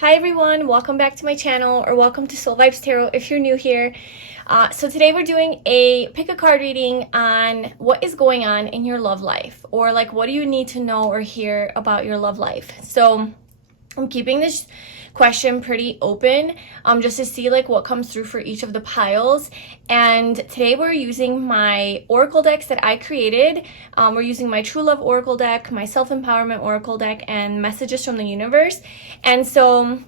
Hi everyone, welcome back to my channel, or welcome to Soul Vibes Tarot if you're new here. So today we're doing a pick a card reading on what is going on in your love life, or like what do you need to know or hear about your love life. So I'm keeping this question pretty open just to see like what comes through for each of the piles. And today we're using my oracle decks that I created. We're using my True Love Oracle deck, my Self-Empowerment Oracle deck, and Messages from the Universe. And so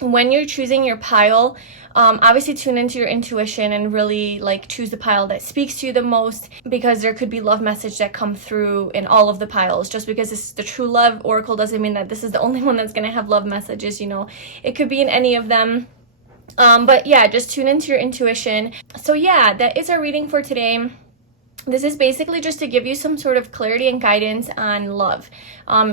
when you're choosing your pile, obviously tune into your intuition and really like choose the pile that speaks to you the most, because there could be love message that come through in all of the piles. Just because it's the True Love Oracle doesn't mean that this is the only one that's going to have love messages, you know. It could be in any of them. But yeah, just tune into your intuition. So yeah, that is our reading for today. This is basically just to give you some sort of clarity and guidance on love,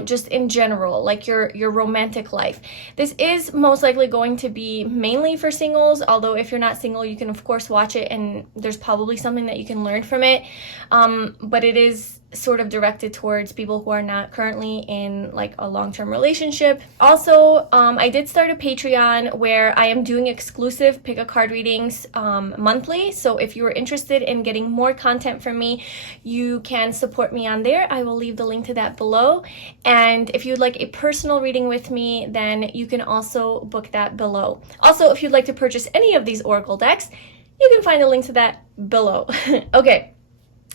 just in general, like your romantic life. This is most likely going to be mainly for singles, although if you're not single, you can of course watch it and there's probably something that you can learn from it. But it is sort of directed towards people who are not currently in like a long-term relationship. Also, I did start a Patreon where I am doing exclusive pick a card readings monthly. So if you are interested in getting more content from me, you can support me on there. I will leave the link to that below. And if you'd like a personal reading with me, then you can also book that below. Also, if you'd like to purchase any of these oracle decks, you can find a link to that below. Okay.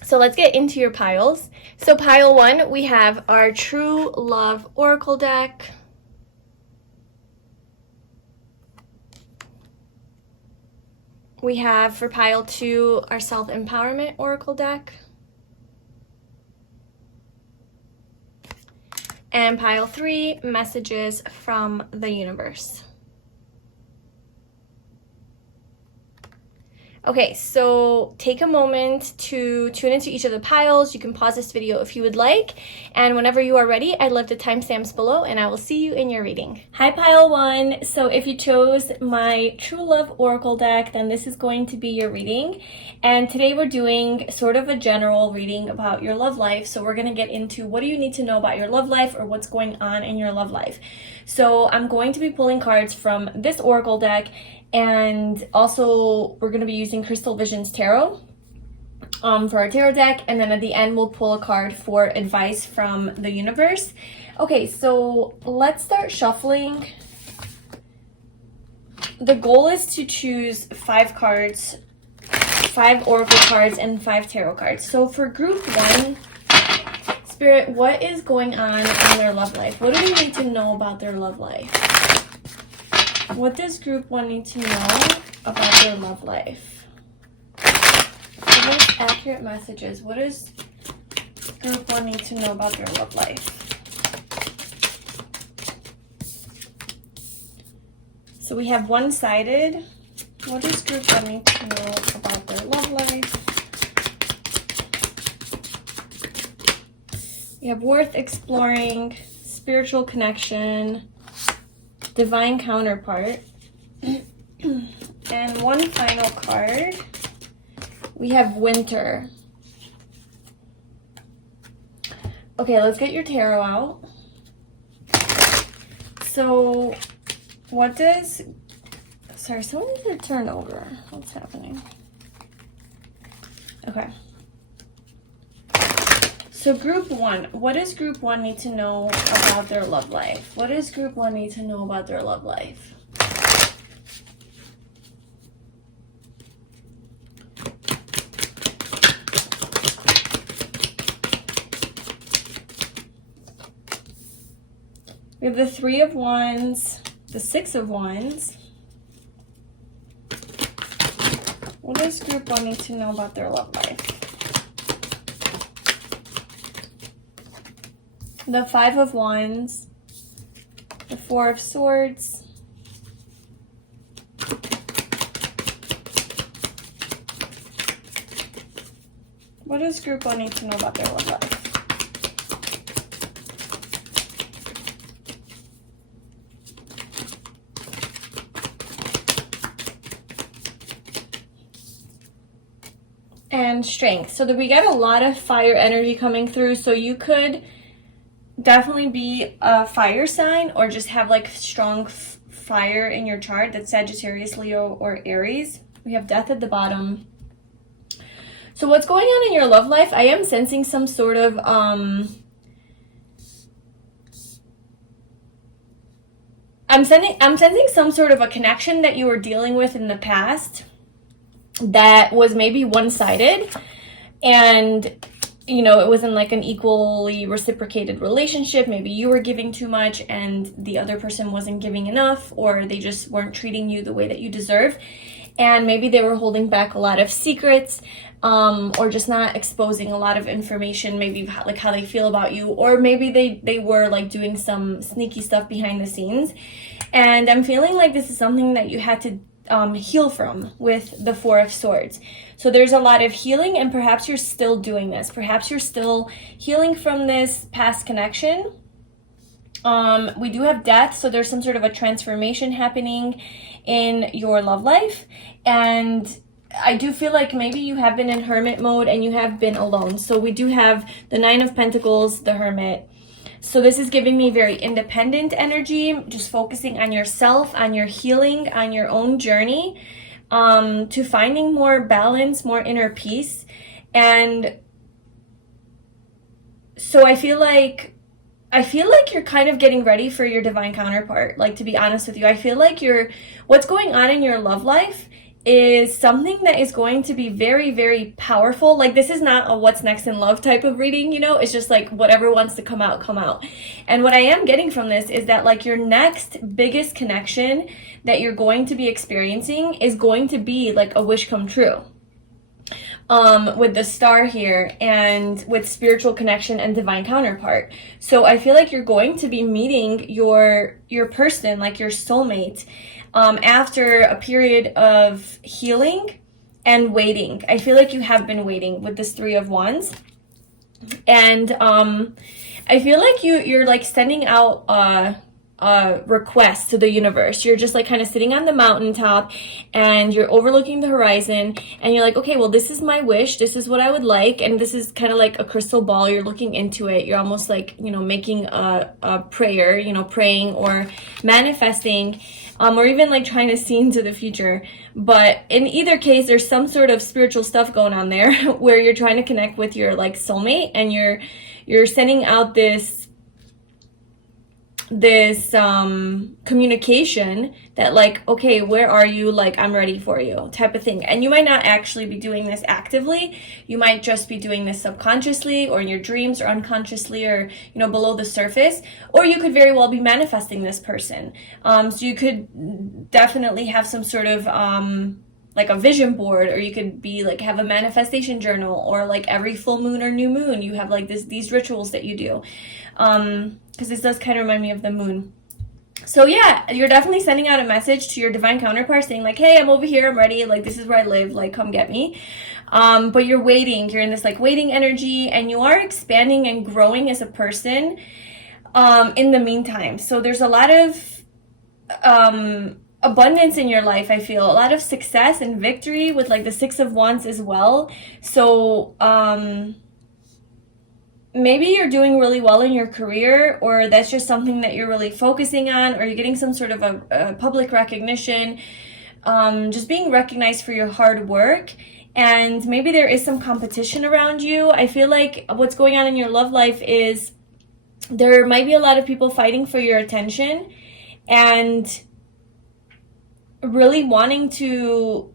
So let's get into your piles. So pile 1, we have our True Love Oracle deck. We have for pile 2 our Self-Empowerment Oracle deck. And pile 3, Messages from the Universe. Okay, so take a moment to tune into each of the piles. You can pause this video if you would like. And whenever you are ready, I'd love the timestamps below, and I will see you in your reading. Hi, pile 1. So if you chose my True Love Oracle deck, then this is going to be your reading. And today we're doing sort of a general reading about your love life. So we're going to get into what do you need to know about your love life, or what's going on in your love life. So I'm going to be pulling cards from this oracle deck. And also we're going to be using Crystal Visions Tarot for our tarot deck, and then at the end we'll pull a card for advice from the universe. Okay, so let's start shuffling. The goal is to choose 5 cards, 5 oracle cards, and 5 tarot cards. So for group 1, Spirit, what is going on in their love life? What do they need to know about their love life? What does group 1 need to know about their love life? Give us accurate messages. What does group 1 need to know about their love life? So we have one-sided. What does group 1 need to know about their love life? We have worth exploring, spiritual connection, divine counterpart, and one final card. We have winter. Okay, let's get your tarot out. So what does, sorry, someone needs to turn over. What's happening? Okay. So group 1, what does group 1 need to know about their love life? What does group 1 need to know about their love life? We have the 3 of Wands, the 6 of Wands. What does group 1 need to know about their love life? The 5 of Wands, the 4 of Swords, what does group 1 need to know about their love life? And Strength. So that we get a lot of fire energy coming through, so you could definitely be a fire sign or just have like strong fire in your chart, that's Sagittarius, Leo, or Aries. We have death at the bottom. So what's going on in your love life? I am sensing some sort of I'm sensing some sort of a connection that you were dealing with in the past that was maybe one-sided, and you know, it wasn't like an equally reciprocated relationship. Maybe you were giving too much and the other person wasn't giving enough, or they just weren't treating you the way that you deserve, and maybe they were holding back a lot of secrets, or just not exposing a lot of information, maybe like how they feel about you, or maybe they were like doing some sneaky stuff behind the scenes. And I'm feeling like this is something that you had to heal from with the Four of Swords. So there's a lot of healing, and perhaps you're still doing this. Perhaps you're still healing from this past connection. We do have death, so there's some sort of a transformation happening in your love life. And I do feel like maybe you have been in hermit mode and you have been alone. So we do have the Nine of Pentacles, the Hermit. So this is giving me very independent energy, just focusing on yourself, on your healing, on your own journey, to finding more balance, more inner peace. And so I feel like you're kind of getting ready for your divine counterpart. Like, to be honest with you, I feel like what's going on in your love life is something that is going to be very, very powerful. Like, this is not a what's next in love type of reading, you know, it's just like whatever wants to come out, come out. And what I am getting from this is that like your next biggest connection that you're going to be experiencing is going to be like a wish come true. With the star here and with spiritual connection and divine counterpart. So I feel like you're going to be meeting your person, like your soulmate, after a period of healing and waiting. I feel like you have been waiting with this Three of Wands. And I feel like you're like sending out request to the universe. You're just like kind of sitting on the mountaintop and you're overlooking the horizon, and you're like, okay, well, this is my wish, this is what I would like. And this is kind of like a crystal ball. You're looking into it. You're almost like, you know, making a prayer, you know, praying or manifesting, or even like trying to see into the future. But in either case, there's some sort of spiritual stuff going on there where you're trying to connect with your like soulmate, and you're sending out this communication that like, okay, where are you? Like, I'm ready for you type of thing. And you might not actually be doing this actively. You might just be doing this subconsciously or in your dreams or unconsciously, or, you know, below the surface. Or you could very well be manifesting this person. So you could definitely have some sort of like a vision board, or you could be like have a manifestation journal, or like every full moon or new moon you have like these rituals that you do, because this does kind of remind me of the moon. So yeah, you're definitely sending out a message to your divine counterpart saying like, hey, I'm over here, I'm ready, like this is where I live, like come get me. But you're waiting, you're in this like waiting energy, and you are expanding and growing as a person in the meantime. So there's a lot of abundance in your life. I feel a lot of success and victory with like the Six of Wands as well. So maybe you're doing really well in your career, or that's just something that you're really focusing on, or you're getting some sort of a public recognition, just being recognized for your hard work. And maybe there is some competition around you. I feel like what's going on in your love life is there might be a lot of people fighting for your attention and really wanting to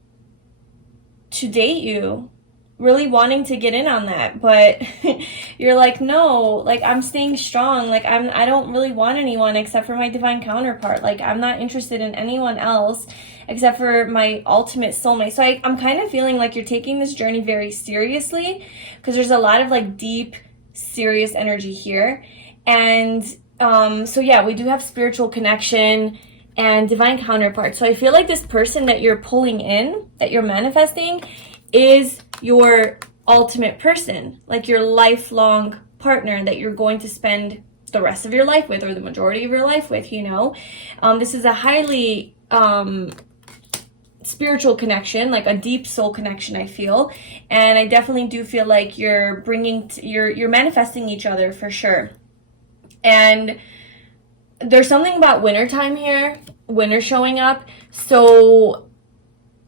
date you, really wanting to get in on that, but you're like, no, like I'm staying strong, like I don't really want anyone except for my divine counterpart, like I'm not interested in anyone else except for my ultimate soulmate. So I'm kind of feeling like you're taking this journey very seriously, because there's a lot of like deep, serious energy here. And so yeah, we do have spiritual connection and divine counterpart. So I feel like this person that you're pulling in, that you're manifesting, is your ultimate person, like your lifelong partner that you're going to spend the rest of your life with, or the majority of your life with, you know. This is a highly spiritual connection, like a deep soul connection, I feel. And I definitely do feel like you're you're manifesting each other for sure. And there's something about wintertime here, winter showing up. So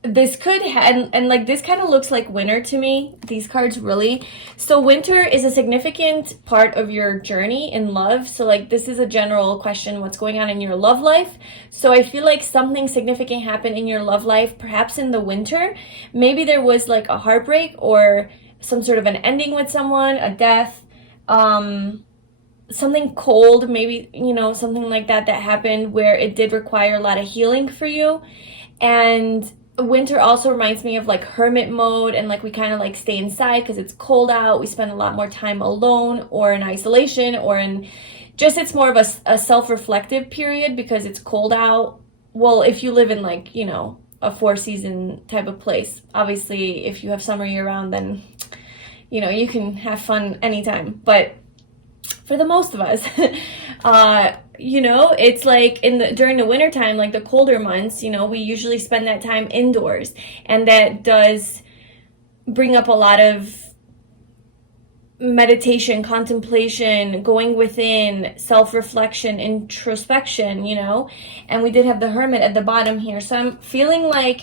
this could and like this kind of looks like winter to me, these cards really. So winter is a significant part of your journey in love. So like this is a general question, what's going on in your love life. So I feel like something significant happened in your love life, perhaps in the winter. Maybe there was like a heartbreak or some sort of an ending with someone, a death, something cold, maybe, you know, something like that happened where it did require a lot of healing for you. And winter also reminds me of like hermit mode, and like we kind of like stay inside because it's cold out. We spend a lot more time alone or in isolation, or in just, it's more of a self-reflective period because it's cold out. Well, if you live in like, you know, a 4-season type of place. Obviously, if you have summer year round, then, you know, you can have fun anytime. But for the most of us, you know, it's like during the winter time, like the colder months, you know, we usually spend that time indoors, and that does bring up a lot of meditation, contemplation, going within, self-reflection, introspection, you know. And we did have the Hermit at the bottom here, so I'm feeling like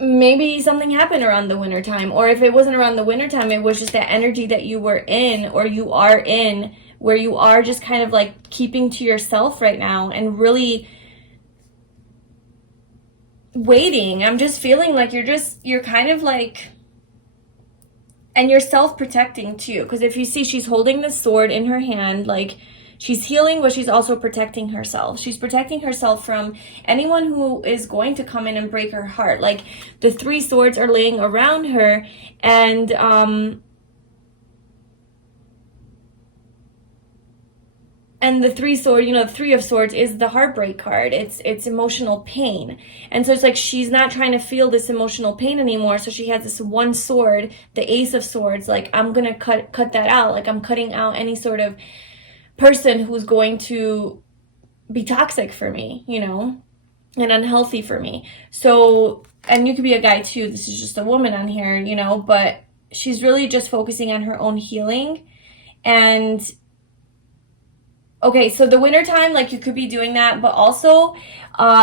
maybe something happened around the winter time, or if it wasn't around the winter time, it was just that energy that you were in, or you are in, where you are just kind of like keeping to yourself right now and really waiting. I'm just feeling like you're kind of like, and you're self-protecting too, because if you see, she's holding this sword in her hand, like she's healing, but she's also protecting herself. She's protecting herself from anyone who is going to come in and break her heart. Like the 3 swords are laying around her, and the 3 sword, you know, the 3 of swords is the heartbreak card. It's emotional pain. And so it's like she's not trying to feel this emotional pain anymore. So she has this 1 sword, the Ace of Swords, like I'm going to cut that out. Like I'm cutting out any sort of person who's going to be toxic for me, you know, and unhealthy for me. So, and you could be a guy too. This is just a woman on here, you know, but she's really just focusing on her own healing. And okay, so the winter time, like you could be doing that, but also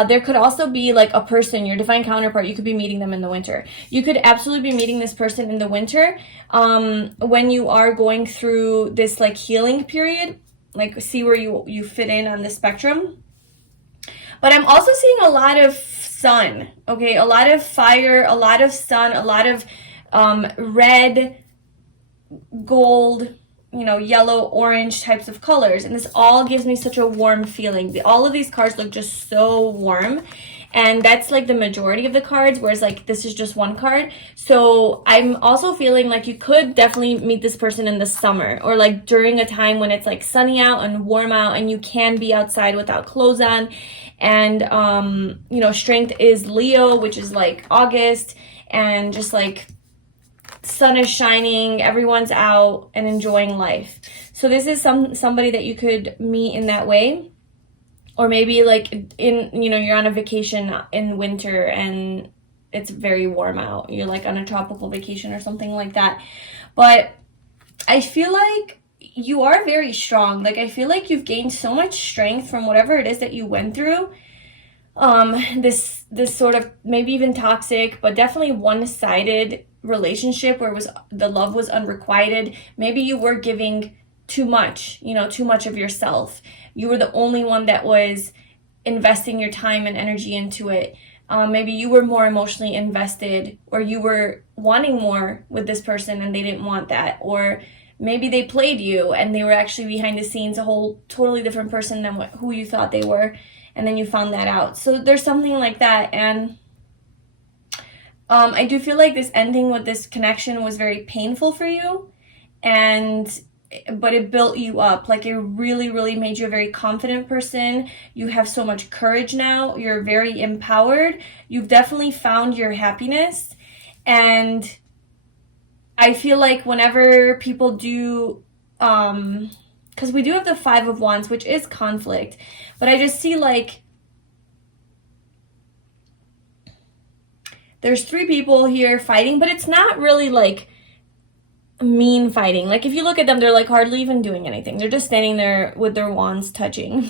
there could also be like a person, your divine counterpart. You could be meeting them in the winter. You could absolutely be meeting this person in the winter when you are going through this like healing period, like see where you fit in on the spectrum. But I'm also seeing a lot of sun, okay, a lot of fire, a lot of sun, a lot of red, gold, you know, yellow, orange types of colors. And this all gives me such a warm feeling. All of these cards look just so warm. And that's like the majority of the cards, whereas like this is just 1 card. So I'm also feeling like you could definitely meet this person in the summer, or like during a time when it's like sunny out and warm out and you can be outside without clothes on. And, you know, strength is Leo, which is like August, and just like sun is shining, everyone's out and enjoying life. So this is somebody that you could meet in that way. Or maybe like in, you know, you're on a vacation in winter and it's very warm out. You're like on a tropical vacation or something like that. But I feel like you are very strong. Like I feel like you've gained so much strength from whatever it is that you went through. This sort of maybe even toxic, but definitely one-sided relationship where the love was unrequited. Maybe you were giving too much, you know, too much of yourself. You were the only one that was investing your time and energy into it. Maybe you were more emotionally invested, or you were wanting more with this person and they didn't want that. Or maybe they played you and they were actually behind the scenes a whole totally different person than who you thought they were. And then you found that out. So there's something like that. And I do feel like this ending with this connection was very painful for you. But it built you up. Like it really, really made you a very confident person. You have so much courage now. You're very empowered. You've definitely found your happiness. And I feel like whenever people do, because we do have the 5 of Wands, which is conflict, but I just see like there's 3 people here fighting, but it's not really like mean fighting. Like if you look at them, they're like hardly even doing anything. They're just standing there with their wands touching.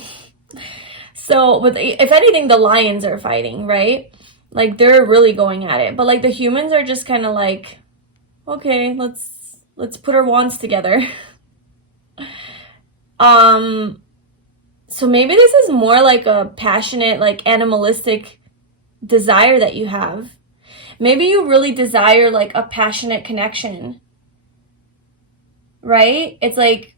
So if anything, the lions are fighting, right? Like they're really going at it. But like the humans are just kind of like, okay, let's put our wands together. So maybe this is more like a passionate, like animalistic desire that you have. Maybe you really desire like a passionate connection, right? It's like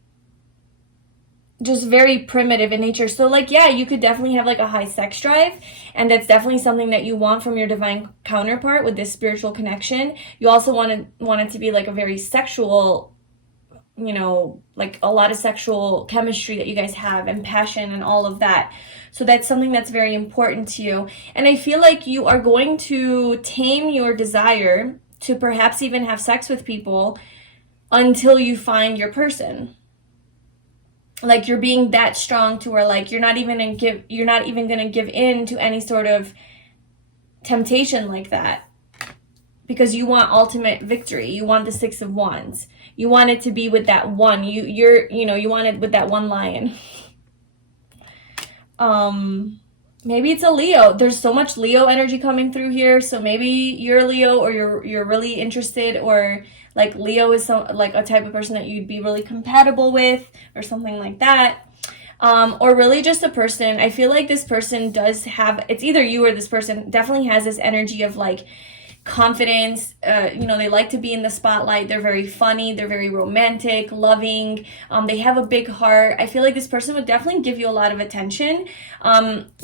just very primitive in nature. So like, yeah, you could definitely have like a high sex drive, and that's definitely something that you want from your divine counterpart with this spiritual connection. You also want it to be like a very sexual, you know, like a lot of sexual chemistry that you guys have and passion and all of that. So that's something that's very important to you. And I feel like you are going to tame your desire to perhaps even have sex with people until you find your person. Like you're being that strong to where like you're not even going to give in to any sort of temptation like that, because you want ultimate victory. You want the Six of Wands. You want it to be with that one. You want it with that one lion. Maybe it's a Leo. There's so much Leo energy coming through here. So maybe you're a Leo, or you're really interested, or like Leo is like a type of person that you'd be really compatible with, or something like that. Or really just a person. I feel like this person does have, it's either you or this person definitely has this energy of like confidence. They like to be in the spotlight. They're very funny. They're very romantic, loving. They have a big heart. I feel like this person would definitely give you a lot of attention,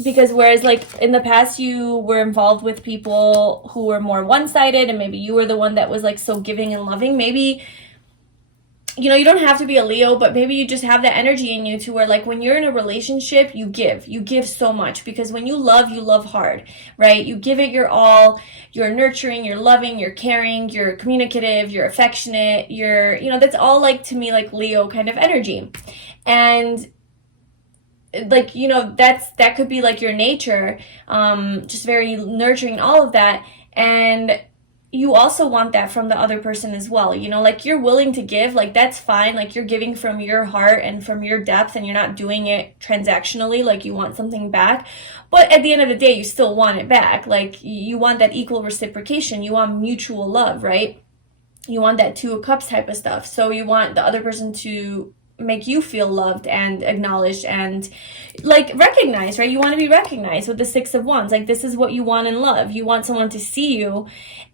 because whereas like in the past you were involved with people who were more one-sided, and maybe you were the one that was like so giving and loving. Maybe you don't have to be a Leo, but maybe you just have that energy in you to where like when you're in a relationship, you give so much, because when you love hard, right? You give it your all. You're nurturing, you're loving, you're caring, you're communicative, you're affectionate, that's all like, to me, like Leo kind of energy. And like, that could be like your nature, just very nurturing, all of that. And you also want that from the other person as well. Like you're willing to give, like that's fine. Like you're giving from your heart and from your depth, and you're not doing it transactionally, like you want something back. But at the end of the day, you still want it back. Like you want that equal reciprocation. You want mutual love, right? You want that Two of Cups type of stuff. So you want the other person to make you feel loved and acknowledged and like recognized, right? You want to be recognized with the Six of Wands. Like this is what you want in love. You want someone to see you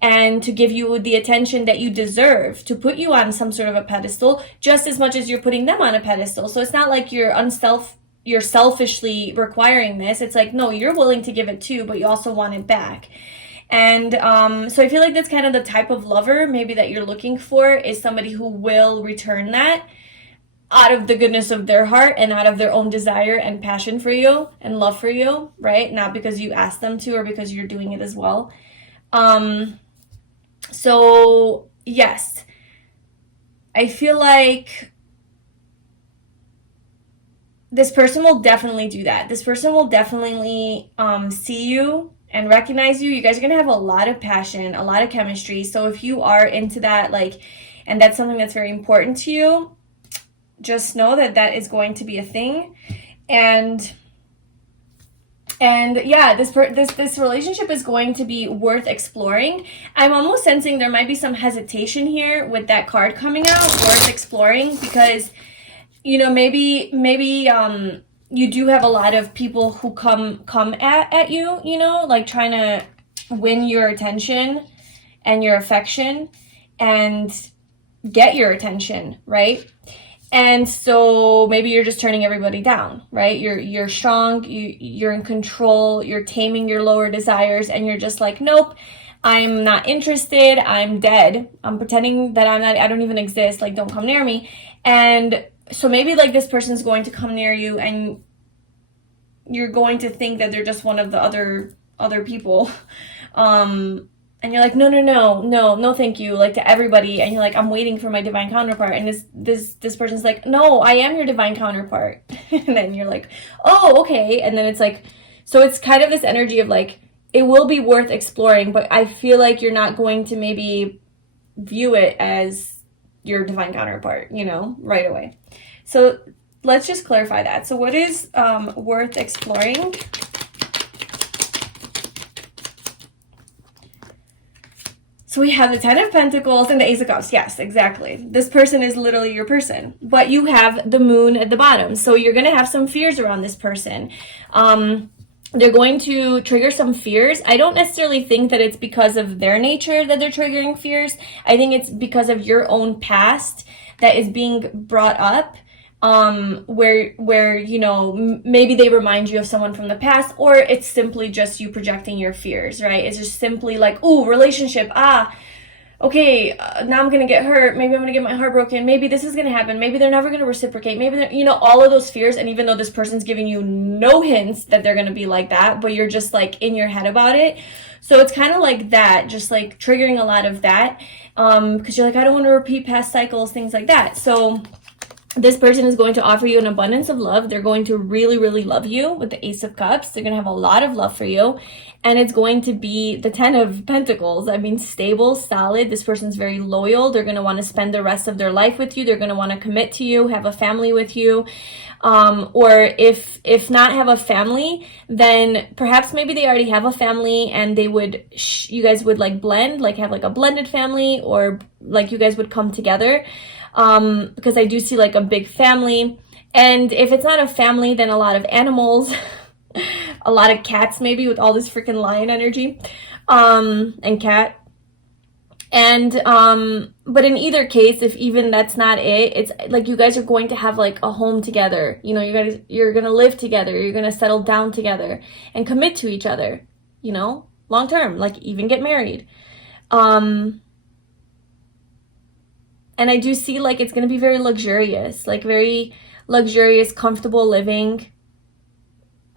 and to give you the attention that you deserve, to put you on some sort of a pedestal just as much as you're putting them on a pedestal. So it's not like you're selfishly requiring this. It's like, no, you're willing to give it too, but you also want it back. And so I feel like that's kind of the type of lover maybe that you're looking for, is somebody who will return that out of the goodness of their heart and out of their own desire and passion for you and love for you, right? Not because you asked them to or because you're doing it as well. So yes, I feel like this person will definitely do that. This person will definitely see you and recognize you. You guys are going to have a lot of passion, a lot of chemistry. So if you are into that, like, and that's something that's very important to you, just know that that is going to be a thing. And yeah, this relationship is going to be worth exploring. I'm almost sensing there might be some hesitation here with that card coming out, worth exploring, because maybe you do have a lot of people who come at you, like trying to win your attention and your affection and get your attention, right? And so maybe you're just turning everybody down, right? You're strong, you're in control, you're taming your lower desires, and you're just like, nope, I'm not interested, I'm dead, I'm pretending that I don't even exist, like don't come near me. And so maybe like this person's going to come near you and you're going to think that they're just one of the other people. And you're like, no, thank you, like to everybody. And you're like, I'm waiting for my divine counterpart. And this person's like, no, I am your divine counterpart. And then you're like, oh, okay. And then it's like, so it's kind of this energy of like, it will be worth exploring, but I feel like you're not going to maybe view it as your divine counterpart, you know, right away. So let's just clarify that. So what is worth exploring? So we have the Ten of Pentacles and the Ace of Cups. Yes, exactly. This person is literally your person. But you have the Moon at the bottom. So you're going to have some fears around this person. They're going to trigger some fears. I don't necessarily think that it's because of their nature that they're triggering fears. I think it's because of your own past that is being brought up. Where you know, maybe they remind you of someone from the past, or it's simply just you projecting your fears, right? It's just simply like, ooh, relationship, okay, now I'm gonna get hurt, maybe I'm gonna get my heart broken, maybe this is gonna happen, maybe they're never gonna reciprocate, maybe they're, you know, all of those fears. And even though this person's giving you no hints that they're gonna be like that, but you're just like in your head about it. So it's kind of like that, just like triggering a lot of that, because you're like, I don't want to repeat past cycles, things like that. So this person is going to offer you an abundance of love. They're going to really, really love you with the Ace of Cups. They're going to have a lot of love for you. And it's going to be the Ten of Pentacles. I mean, stable, solid. This person's very loyal. They're going to want to spend the rest of their life with you. They're going to want to commit to you, have a family with you. Or if not have a family, then perhaps maybe they already have a family and they would, you guys would like blend, like have like a blended family, or like you guys would come together. Because I do see like a big family. And if it's not a family, then a lot of animals, a lot of cats maybe with all this freaking lion energy, and cat. And, but in either case, if even that's not it, it's like you guys are going to have like a home together. You know, you're going to live together. You're going to settle down together and commit to each other, you know, long term, like even get married. And I do see like it's going to be very luxurious, like very luxurious, comfortable living,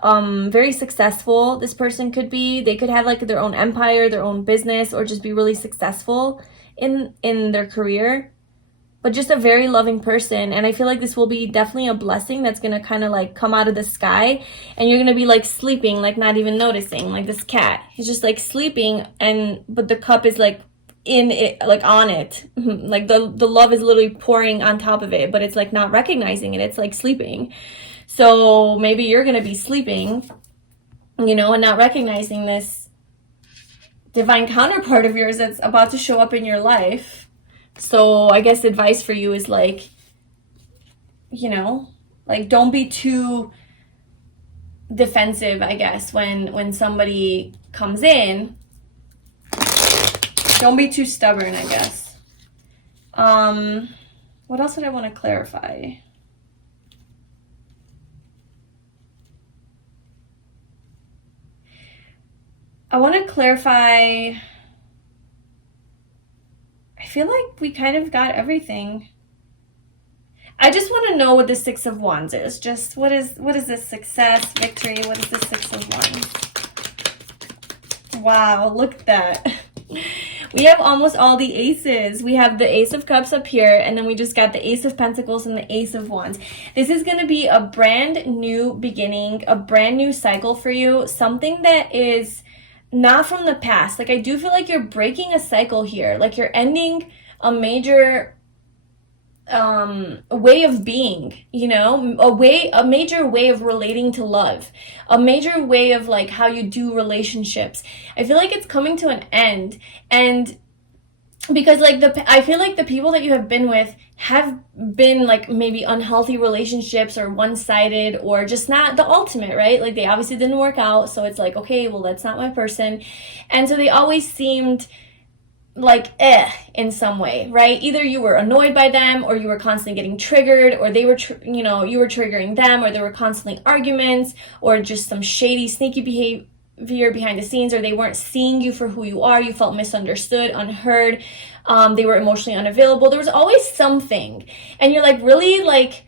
very successful. This person could be, they could have like their own empire, their own business, or just be really successful in their career, but just a very loving person. And I feel like this will be definitely a blessing that's going to kind of like come out of the sky, and you're going to be like sleeping, like not even noticing, like this cat, he's just like sleeping, but the cup is like in it, like on it, like the love is literally pouring on top of it, but it's like not recognizing it. It's like sleeping. So maybe you're gonna be sleeping, you know, and not recognizing this divine counterpart of yours that's about to show up in your life. So I guess advice for you is like, you know, like don't be too defensive, I guess, when somebody comes in. Don't be too stubborn, I guess. What else did I want to clarify? I want to clarify, I feel like we kind of got everything. I just want to know what the Six of Wands is. Just what is this? Success, victory, what is the Six of Wands? Wow, look at that. We have almost all the aces. We have the Ace of Cups up here, and then we just got the Ace of Pentacles and the Ace of Wands. This is going to be a brand new beginning, a brand new cycle for you, something that is not from the past. Like I do feel like you're breaking a cycle here, like you're ending a major way of being, you know, a major way of relating to love, a major way of like how you do relationships. I feel like it's coming to an end, and because like I feel like the people that you have been with have been like maybe unhealthy relationships or one-sided or just not the ultimate, right? Like they obviously didn't work out, so it's like, okay, well that's not my person. And so they always seemed like in some way, right? Either you were annoyed by them, or you were constantly getting triggered, or they were you know, you were triggering them, or there were constantly arguments, or just some shady sneaky behavior behind the scenes, or they weren't seeing you for who you are. You felt misunderstood, unheard. They were emotionally unavailable. There was always something, and you're like, really, like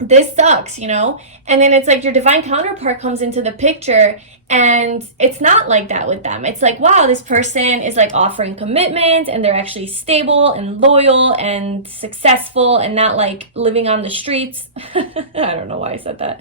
this sucks, you know? And then it's like your divine counterpart comes into the picture, and it's not like that with them. It's like, wow, this person is like offering commitment, and they're actually stable and loyal and successful and not like living on the streets. I don't know why I said that.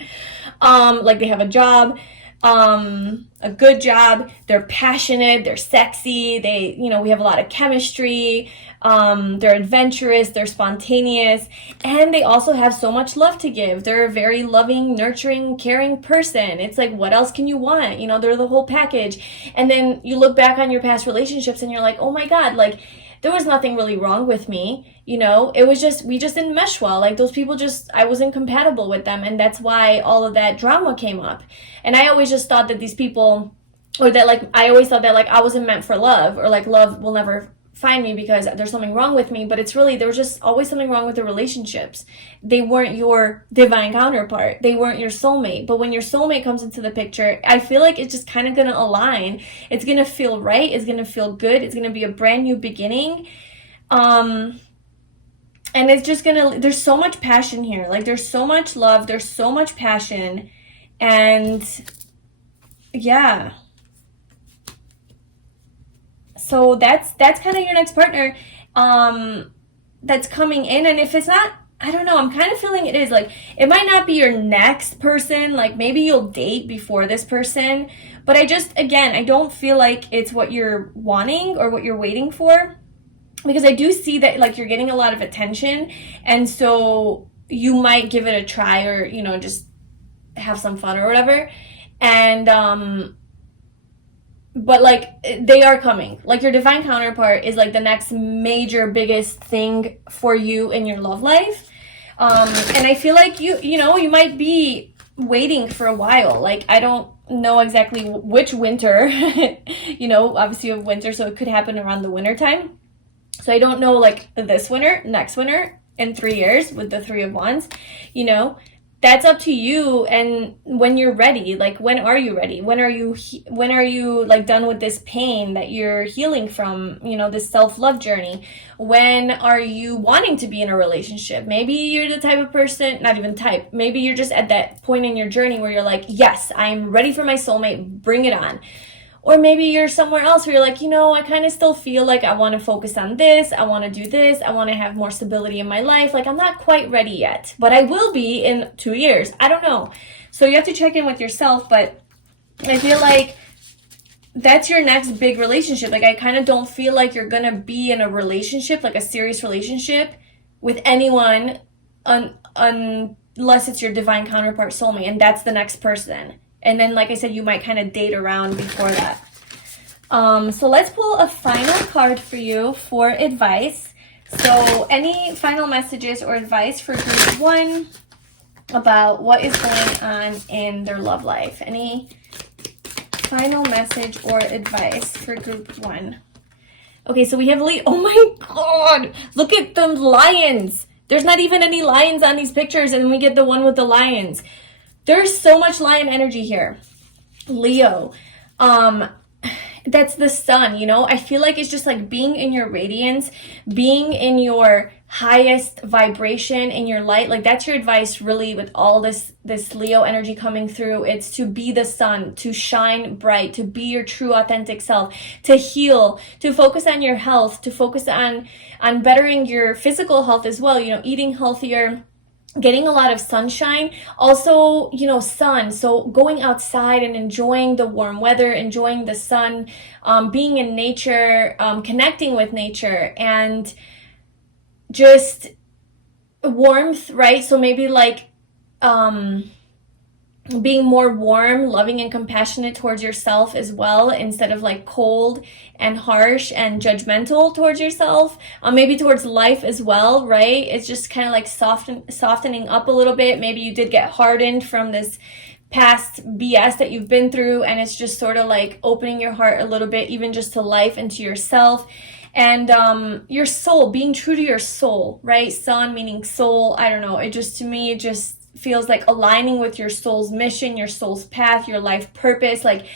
Like they have a job. a good job. They're passionate, they're sexy, we have a lot of chemistry, they're adventurous, they're spontaneous, and they also have so much love to give. They're a very loving, nurturing, caring person. It's like, what else can you want? They're the whole package. And then you look back on your past relationships and you're like, oh my God, like, there was nothing really wrong with me. It was just, we just didn't mesh well. Like, those people I wasn't compatible with them. And that's why all of that drama came up. And I always just thought that these people, or that, like, I always thought that, like, I wasn't meant for love, or like love will never find me because there's something wrong with me. But it's really, there was just always something wrong with the relationships. They weren't your divine counterpart. They weren't your soulmate. But when your soulmate comes into the picture, I feel like it's just kind of going to align. It's going to feel right. It's going to feel good. It's going to be a brand new beginning. And it's just there's so much passion here. Like, there's so much love. There's so much passion. And yeah. So that's kind of your next partner that's coming in. And if it's not, I don't know, I'm kind of feeling it is. Like, it might not be your next person. Like, maybe you'll date before this person. But I don't feel like it's what you're wanting or what you're waiting for. Because I do see that, like, you're getting a lot of attention. And so you might give it a try, or, just have some fun or whatever. And, but, like, they are coming. Like, your divine counterpart is, like, the next major, biggest thing for you in your love life. And I feel like you might be waiting for a while. Like, I don't know exactly which winter, obviously you have winter, so it could happen around the winter time. So I don't know, like, this winter, next winter, in 3 years with the Three of Wands, that's up to you. And when you're ready, like, when are you ready? When are you like done with this pain that you're healing from, this self-love journey? When are you wanting to be in a relationship? Maybe you're the type of person, not even type, maybe you're just at that point in your journey where you're like, yes, I'm ready for my soulmate, bring it on. Or maybe you're somewhere else where you're like, I kind of still feel like I want to focus on this. I want to do this. I want to have more stability in my life. Like, I'm not quite ready yet, but I will be in 2 years. I don't know. So you have to check in with yourself. But I feel like that's your next big relationship. Like, I kind of don't feel like you're going to be in a relationship, like a serious relationship with anyone unless it's your divine counterpart soulmate. And that's the next person. And then, like I said, you might kind of date around before that. So let's pull a final card for you for advice. So any final messages or advice for group 1 about what is going on in their love life? Any final message or advice for group 1? Okay, so we have oh my God, look at them lions. There's not even any lions on these pictures, and we get the one with the lions. There's so much lion energy here. Leo, that's the sun, I feel like it's just like being in your radiance, being in your highest vibration, in your light. Like, that's your advice really with all this Leo energy coming through. It's to be the sun, to shine bright, to be your true authentic self, to heal, to focus on your health, to focus on bettering your physical health as well, eating healthier, getting a lot of sunshine. Also, sun. So going outside and enjoying the warm weather, enjoying the sun, being in nature, connecting with nature, and just warmth, right? So maybe like being more warm, loving, and compassionate towards yourself as well, instead of like cold and harsh and judgmental towards yourself. Maybe towards life as well, right? It's just kind of like softening up a little bit. Maybe you did get hardened from this past BS that you've been through, and it's just sort of like opening your heart a little bit, even just to life and to yourself. And your soul, being true to your soul, right? Sun meaning soul. I don't know. To me, it just feels like aligning with your soul's mission, your soul's path, your life purpose. Like,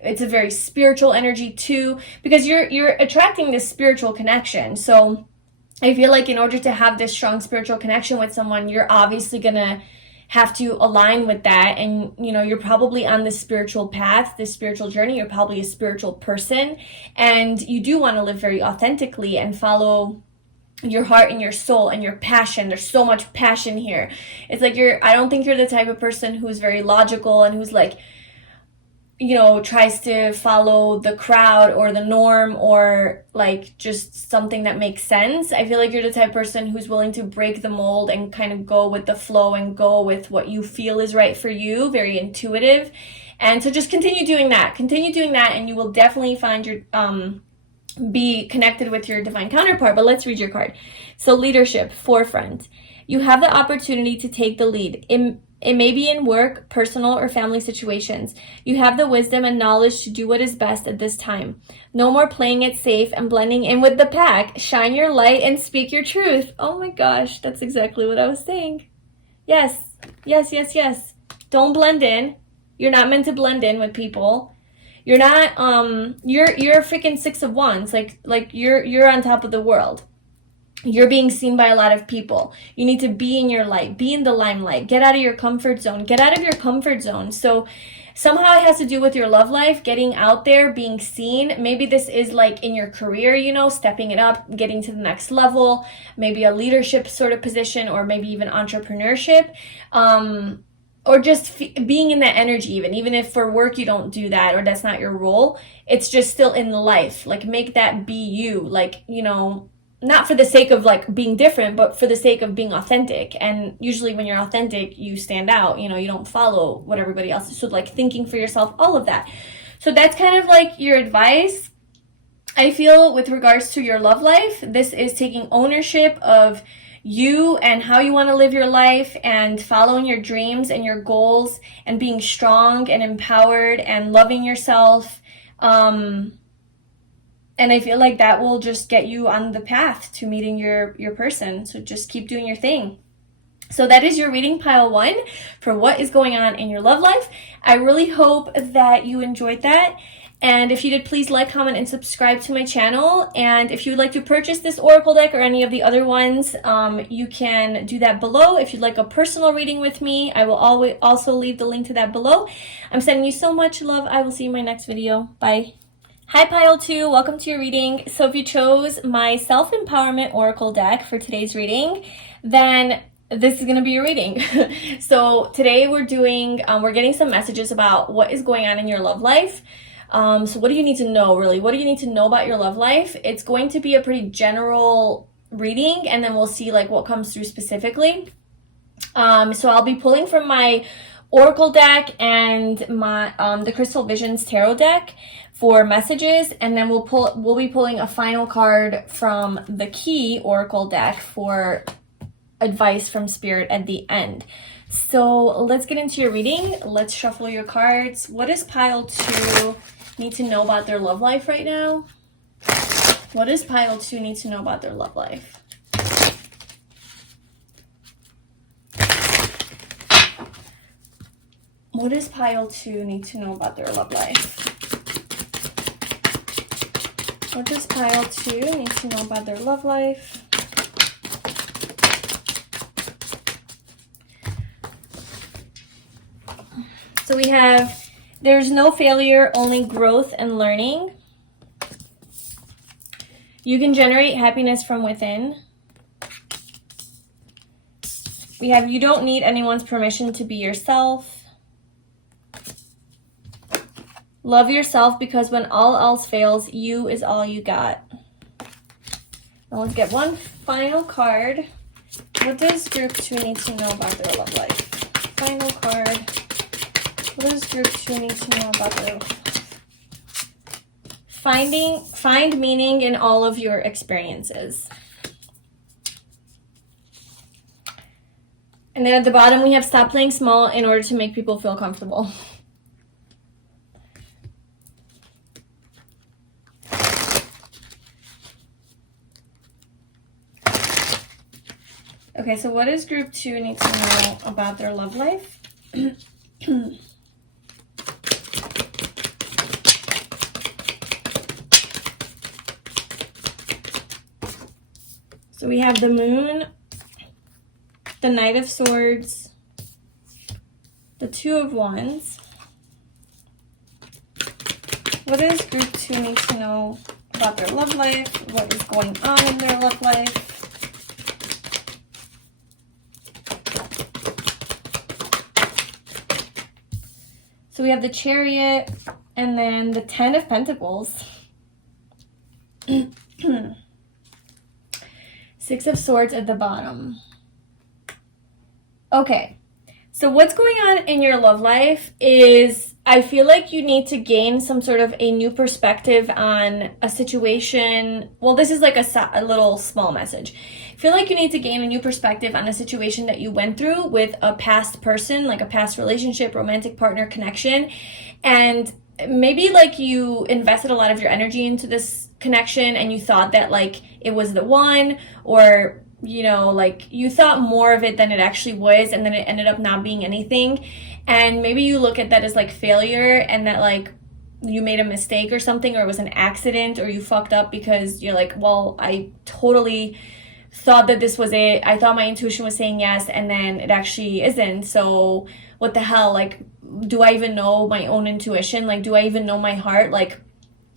it's a very spiritual energy too, because you're attracting this spiritual connection. So I feel like in order to have this strong spiritual connection with someone, you're obviously gonna have to align with that. And you're probably on this spiritual path, this spiritual journey. You're probably a spiritual person, and you do want to live very authentically and follow your heart and your soul and your passion. There's so much passion here. It's like I don't think you're the type of person who's very logical and who's like, you know, tries to follow the crowd or the norm or like just something that makes sense. I feel like you're the type of person who's willing to break the mold and kind of go with the flow and go with what you feel is right for you. Very intuitive. And so just continue doing that. Continue doing that and you will definitely find your, be connected with your divine counterpart. But let's read your card. So leadership, forefront. You have the opportunity to take the lead. It may be in work, personal, or family situations. You have the wisdom and knowledge to do what is best at this time. No more playing it safe and blending in with the pack. Shine your light and speak your truth. Oh my gosh, that's exactly what I was saying. Yes, yes, yes, yes. Don't blend in. You're not meant to blend in with people. You're not, you're a freaking 6 of Wands. Like you're on top of the world. You're being seen by a lot of people. You need to be in your light, be in the limelight, get out of your comfort zone, get out of your comfort zone. So somehow it has to do with your love life, getting out there, being seen. Maybe this is like in your career, you know, stepping it up, getting to the next level, maybe a leadership sort of position, or maybe even entrepreneurship, or just being in that energy, even if for work you don't do that or that's not your role, it's just still in life. Like make that be you, like, you know, not for the sake of like being different, but for the sake of being authentic. And usually when you're authentic, you stand out, you know, you don't follow what everybody else is. So like thinking for yourself, all of that. So that's kind of like your advice. I feel with regards to your love life, this is taking ownership of you and how you want to live your life and following your dreams and your goals and being strong and empowered and loving yourself. And I feel like that will just get you on the path to meeting your person. So just keep doing your thing. So that is your reading, pile 1, for what is going on in your love life. I really hope that you enjoyed that. And if you did, please like, comment, and subscribe to my channel. And if you would like to purchase this oracle deck or any of the other ones, you can do that below. If you'd like a personal reading with me, I will always also leave the link to that below. I'm sending you so much love. I will see you in my next video. Bye. Hi Pile 2, welcome to your reading. So if you chose my self-empowerment oracle deck for today's reading, then this is going to be your reading. So today we're getting some messages about what is going on in your love life. So what do you need to know, really? What do you need to know about your love life? It's going to be a pretty general reading, and then we'll see like what comes through specifically. So I'll be pulling from my oracle deck and my the Crystal Visions tarot deck for messages, and then we'll be pulling a final card from the Key oracle deck for advice from Spirit at the end. So let's get into your reading. Let's shuffle your cards. What does pile 2 need to know about their love life right now? What does pile 2 need to know about their love life? What does pile 2 need to know about their love life? What does pile 2 need to know about their love life? So we have, there's no failure, only growth and learning. You can generate happiness from within. We have, you don't need anyone's permission to be yourself. Love yourself because when all else fails, you is all you got. Now let's get one final card. What does group 2 need to know about their love life? Final card. What does group 2 need to know about their life? Find meaning in all of your experiences. And then at the bottom we have stop playing small in order to make people feel comfortable. Okay, so what does group 2 need to know about their love life? So we have the Moon, the Knight of Swords, the Two of Wands. What does group 2 need to know about their love life? What is going on in their love life? So So we have the Chariot and then the Ten of Pentacles. Six of Swords at the bottom. Okay, so what's going on in your love life is I feel like you need to gain some sort of a new perspective on a situation. Well, this is like a little small message. I feel like you need to gain a new perspective on a situation that you went through with a past person, like a past relationship, romantic partner, connection. And maybe like you invested a lot of your energy into this connection and you thought that like it was the one, or you know, like you thought more of it than it actually was, and then it ended up not being anything. And maybe you look at that as like failure, and that like you made a mistake or something, or it was an accident, or you fucked up because you're like, well, I totally thought that this was it. I thought my intuition was saying yes, and then it actually isn't. So what the hell? Like, do I even know my own intuition? Like, do I even know my heart? Like,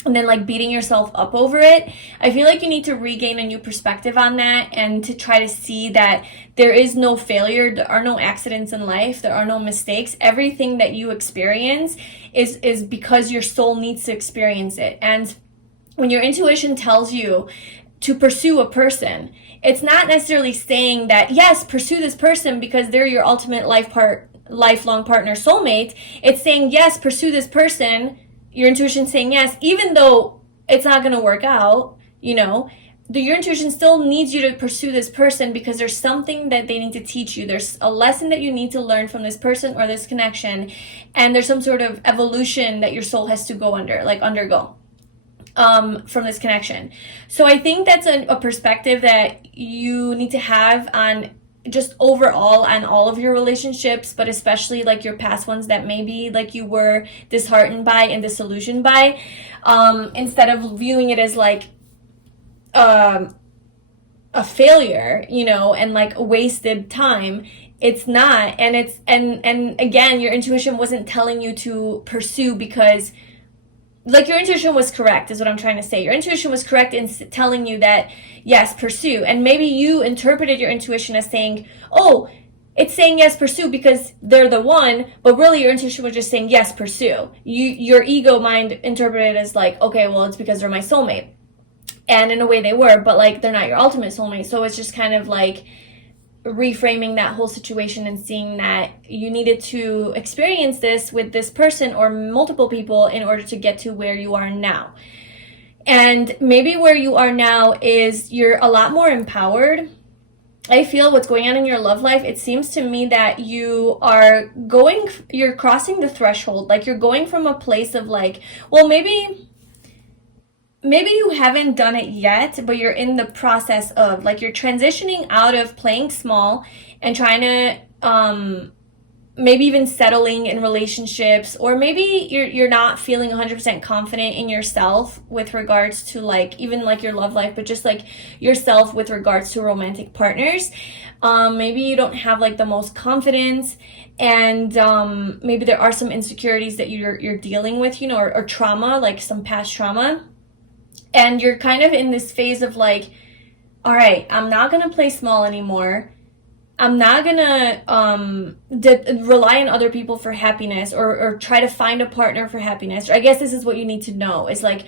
and then like beating yourself up over it. I feel like you need to regain a new perspective on that, and to try to see that there is no failure, there are no accidents in life, there are no mistakes. Everything that you experience is because your soul needs to experience it. And when your intuition tells you to pursue a person, it's not necessarily saying that, yes, pursue this person because they're your ultimate lifelong partner, soulmate. It's saying, yes, pursue this person. Your intuition saying yes, even though it's not going to work out, you know, your intuition still needs you to pursue this person because there's something that they need to teach you. There's a lesson that you need to learn from this person or this connection, and there's some sort of evolution that your soul has to undergo from this connection. So I think that's a perspective that you need to have on just overall on all of your relationships, but especially like your past ones that maybe like you were disheartened by and disillusioned by, instead of viewing it as like a failure, you know, and like a wasted time. It's not. And again, your intuition wasn't telling you to pursue because like your intuition was correct is what I'm trying to say. Your intuition was correct in telling you that, yes, pursue. And maybe you interpreted your intuition as saying, oh, it's saying yes, pursue because they're the one, but really your intuition was just saying yes, pursue. Your ego mind interpreted it as like, okay, well, it's because they're my soulmate. And in a way they were, but like they're not your ultimate soulmate. So it's just kind of like reframing that whole situation and seeing that you needed to experience this with this person or multiple people in order to get to where you are now. And maybe where you are now is you're a lot more empowered. I feel what's going on in your love life, it seems to me that you're crossing the threshold. Like you're going from a place of like, well, maybe you haven't done it yet, but you're in the process of like, you're transitioning out of playing small and trying to maybe even settling in relationships, or maybe you're not feeling 100% confident in yourself with regards to like even like your love life, but just like yourself with regards to romantic partners. Maybe you don't have like the most confidence, and maybe there are some insecurities that you're dealing with, you know, or trauma, like some past trauma. And you're kind of in this phase of like, all right, I'm not going to play small anymore. I'm not going to rely on other people for happiness, or try to find a partner for happiness. I guess this is what you need to know. It's like,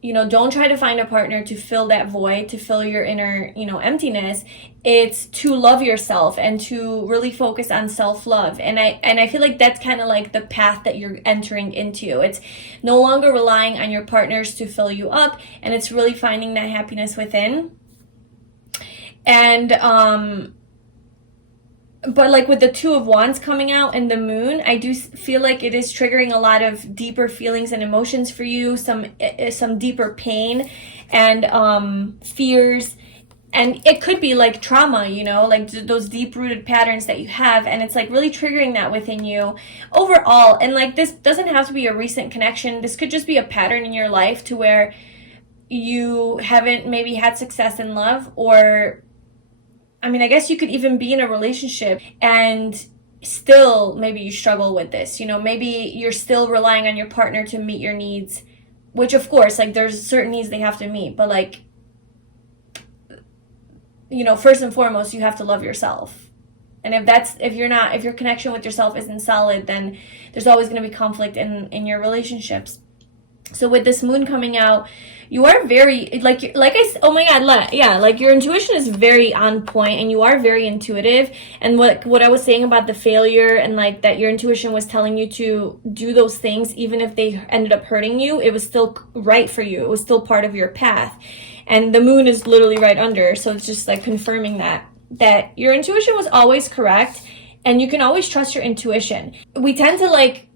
you know, don't try to find a partner to fill that void, to fill your inner, you know, emptiness. It's to love yourself and to really focus on self-love. And I feel like that's kind of like the path that you're entering into. It's no longer relying on your partners to fill you up, and it's really finding that happiness within. And but like with the Two of Wands coming out and the Moon, I do feel like it is triggering a lot of deeper feelings and emotions for you, some deeper pain and fears. And it could be like trauma, you know, like those deep-rooted patterns that you have, and it's like really triggering that within you overall. And like this doesn't have to be a recent connection. This could just be a pattern in your life to where you haven't maybe had success in love, or I mean, I guess you could even be in a relationship and still maybe you struggle with this. You know, maybe you're still relying on your partner to meet your needs, which of course, like there's certain needs they have to meet, but like, you know, first and foremost, you have to love yourself. And if your connection with yourself isn't solid, then there's always going to be conflict in your relationships. So with this moon coming out, you are very, oh my God, yeah, like your intuition is very on point, and you are very intuitive. And what I was saying about the failure, and like that your intuition was telling you to do those things, even if they ended up hurting you, it was still right for you. It was still part of your path. And the moon is literally right under. So it's just like confirming that your intuition was always correct, and you can always trust your intuition. We tend to like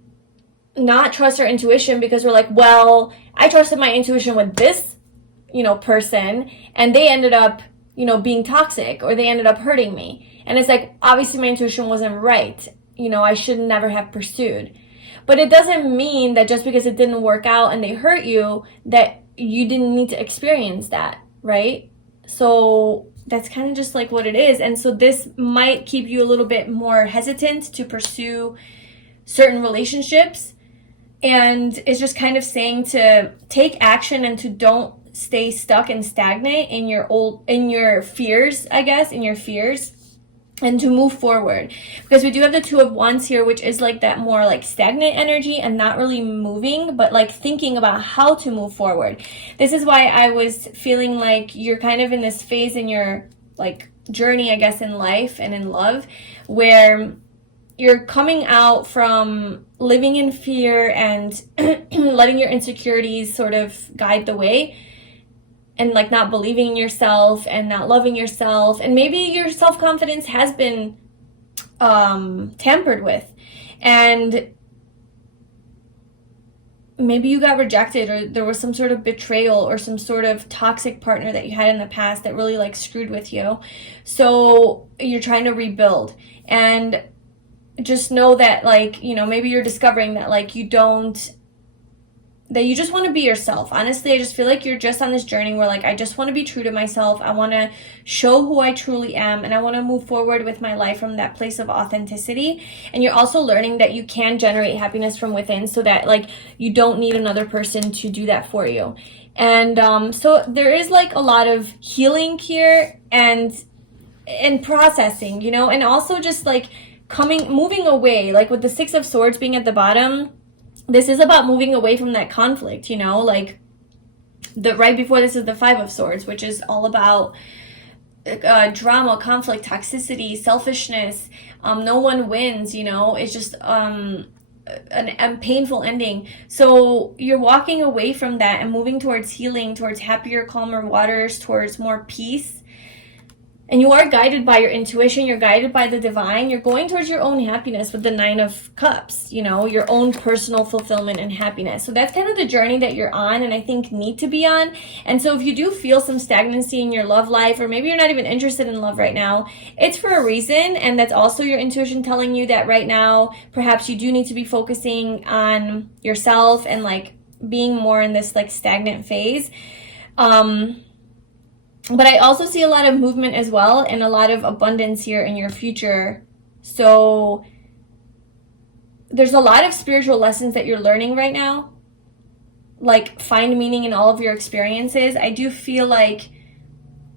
not trust our intuition because we're like, well, I trusted my intuition with this, person, and they ended up, being toxic, or they ended up hurting me. And it's like, obviously my intuition wasn't right. I should never have pursued. But it doesn't mean that just because it didn't work out and they hurt you, that you didn't need to experience that, right? So that's kind of just like what it is. And so this might keep you a little bit more hesitant to pursue certain relationships. And it's just kind of saying to take action and to don't stay stuck and stagnate in your fears, and to move forward. Because we do have the Two of Wands here, which is like that more like stagnant energy and not really moving, but like thinking about how to move forward. This is why I was feeling like you're kind of in this phase in your like journey, I guess, in life and in love, where you're coming out from living in fear and letting your insecurities sort of guide the way, and like not believing in yourself and not loving yourself. And maybe your self-confidence has been tampered with, and maybe you got rejected, or there was some sort of betrayal or some sort of toxic partner that you had in the past that really like screwed with you. So you're trying to rebuild. And just know that like, maybe you're discovering that like you just want to be yourself. Honestly, I just feel like you're just on this journey where like, I just want to be true to myself. I want to show who I truly am, and I want to move forward with my life from that place of authenticity. And you're also learning that you can generate happiness from within, so that like you don't need another person to do that for you. And so there is like a lot of healing here and processing, and also just like moving away, like with the Six of Swords being at the bottom. This is about moving away from that conflict, like right before this is the Five of Swords, which is all about drama, conflict, toxicity, selfishness. No one wins, it's just a painful ending. So you're walking away from that and moving towards healing, towards happier, calmer waters, towards more peace. And you are guided by your intuition. You're guided by the divine. You're going towards your own happiness with the Nine of Cups, your own personal fulfillment and happiness. So that's kind of the journey that you're on, and I think need to be on. And so if you do feel some stagnancy in your love life, or maybe you're not even interested in love right now, it's for a reason. And that's also your intuition telling you that right now, perhaps you do need to be focusing on yourself and like being more in this like stagnant phase. But I also see a lot of movement as well, and a lot of abundance here in your future. So there's a lot of spiritual lessons that you're learning right now. Like, find meaning in all of your experiences. I do feel like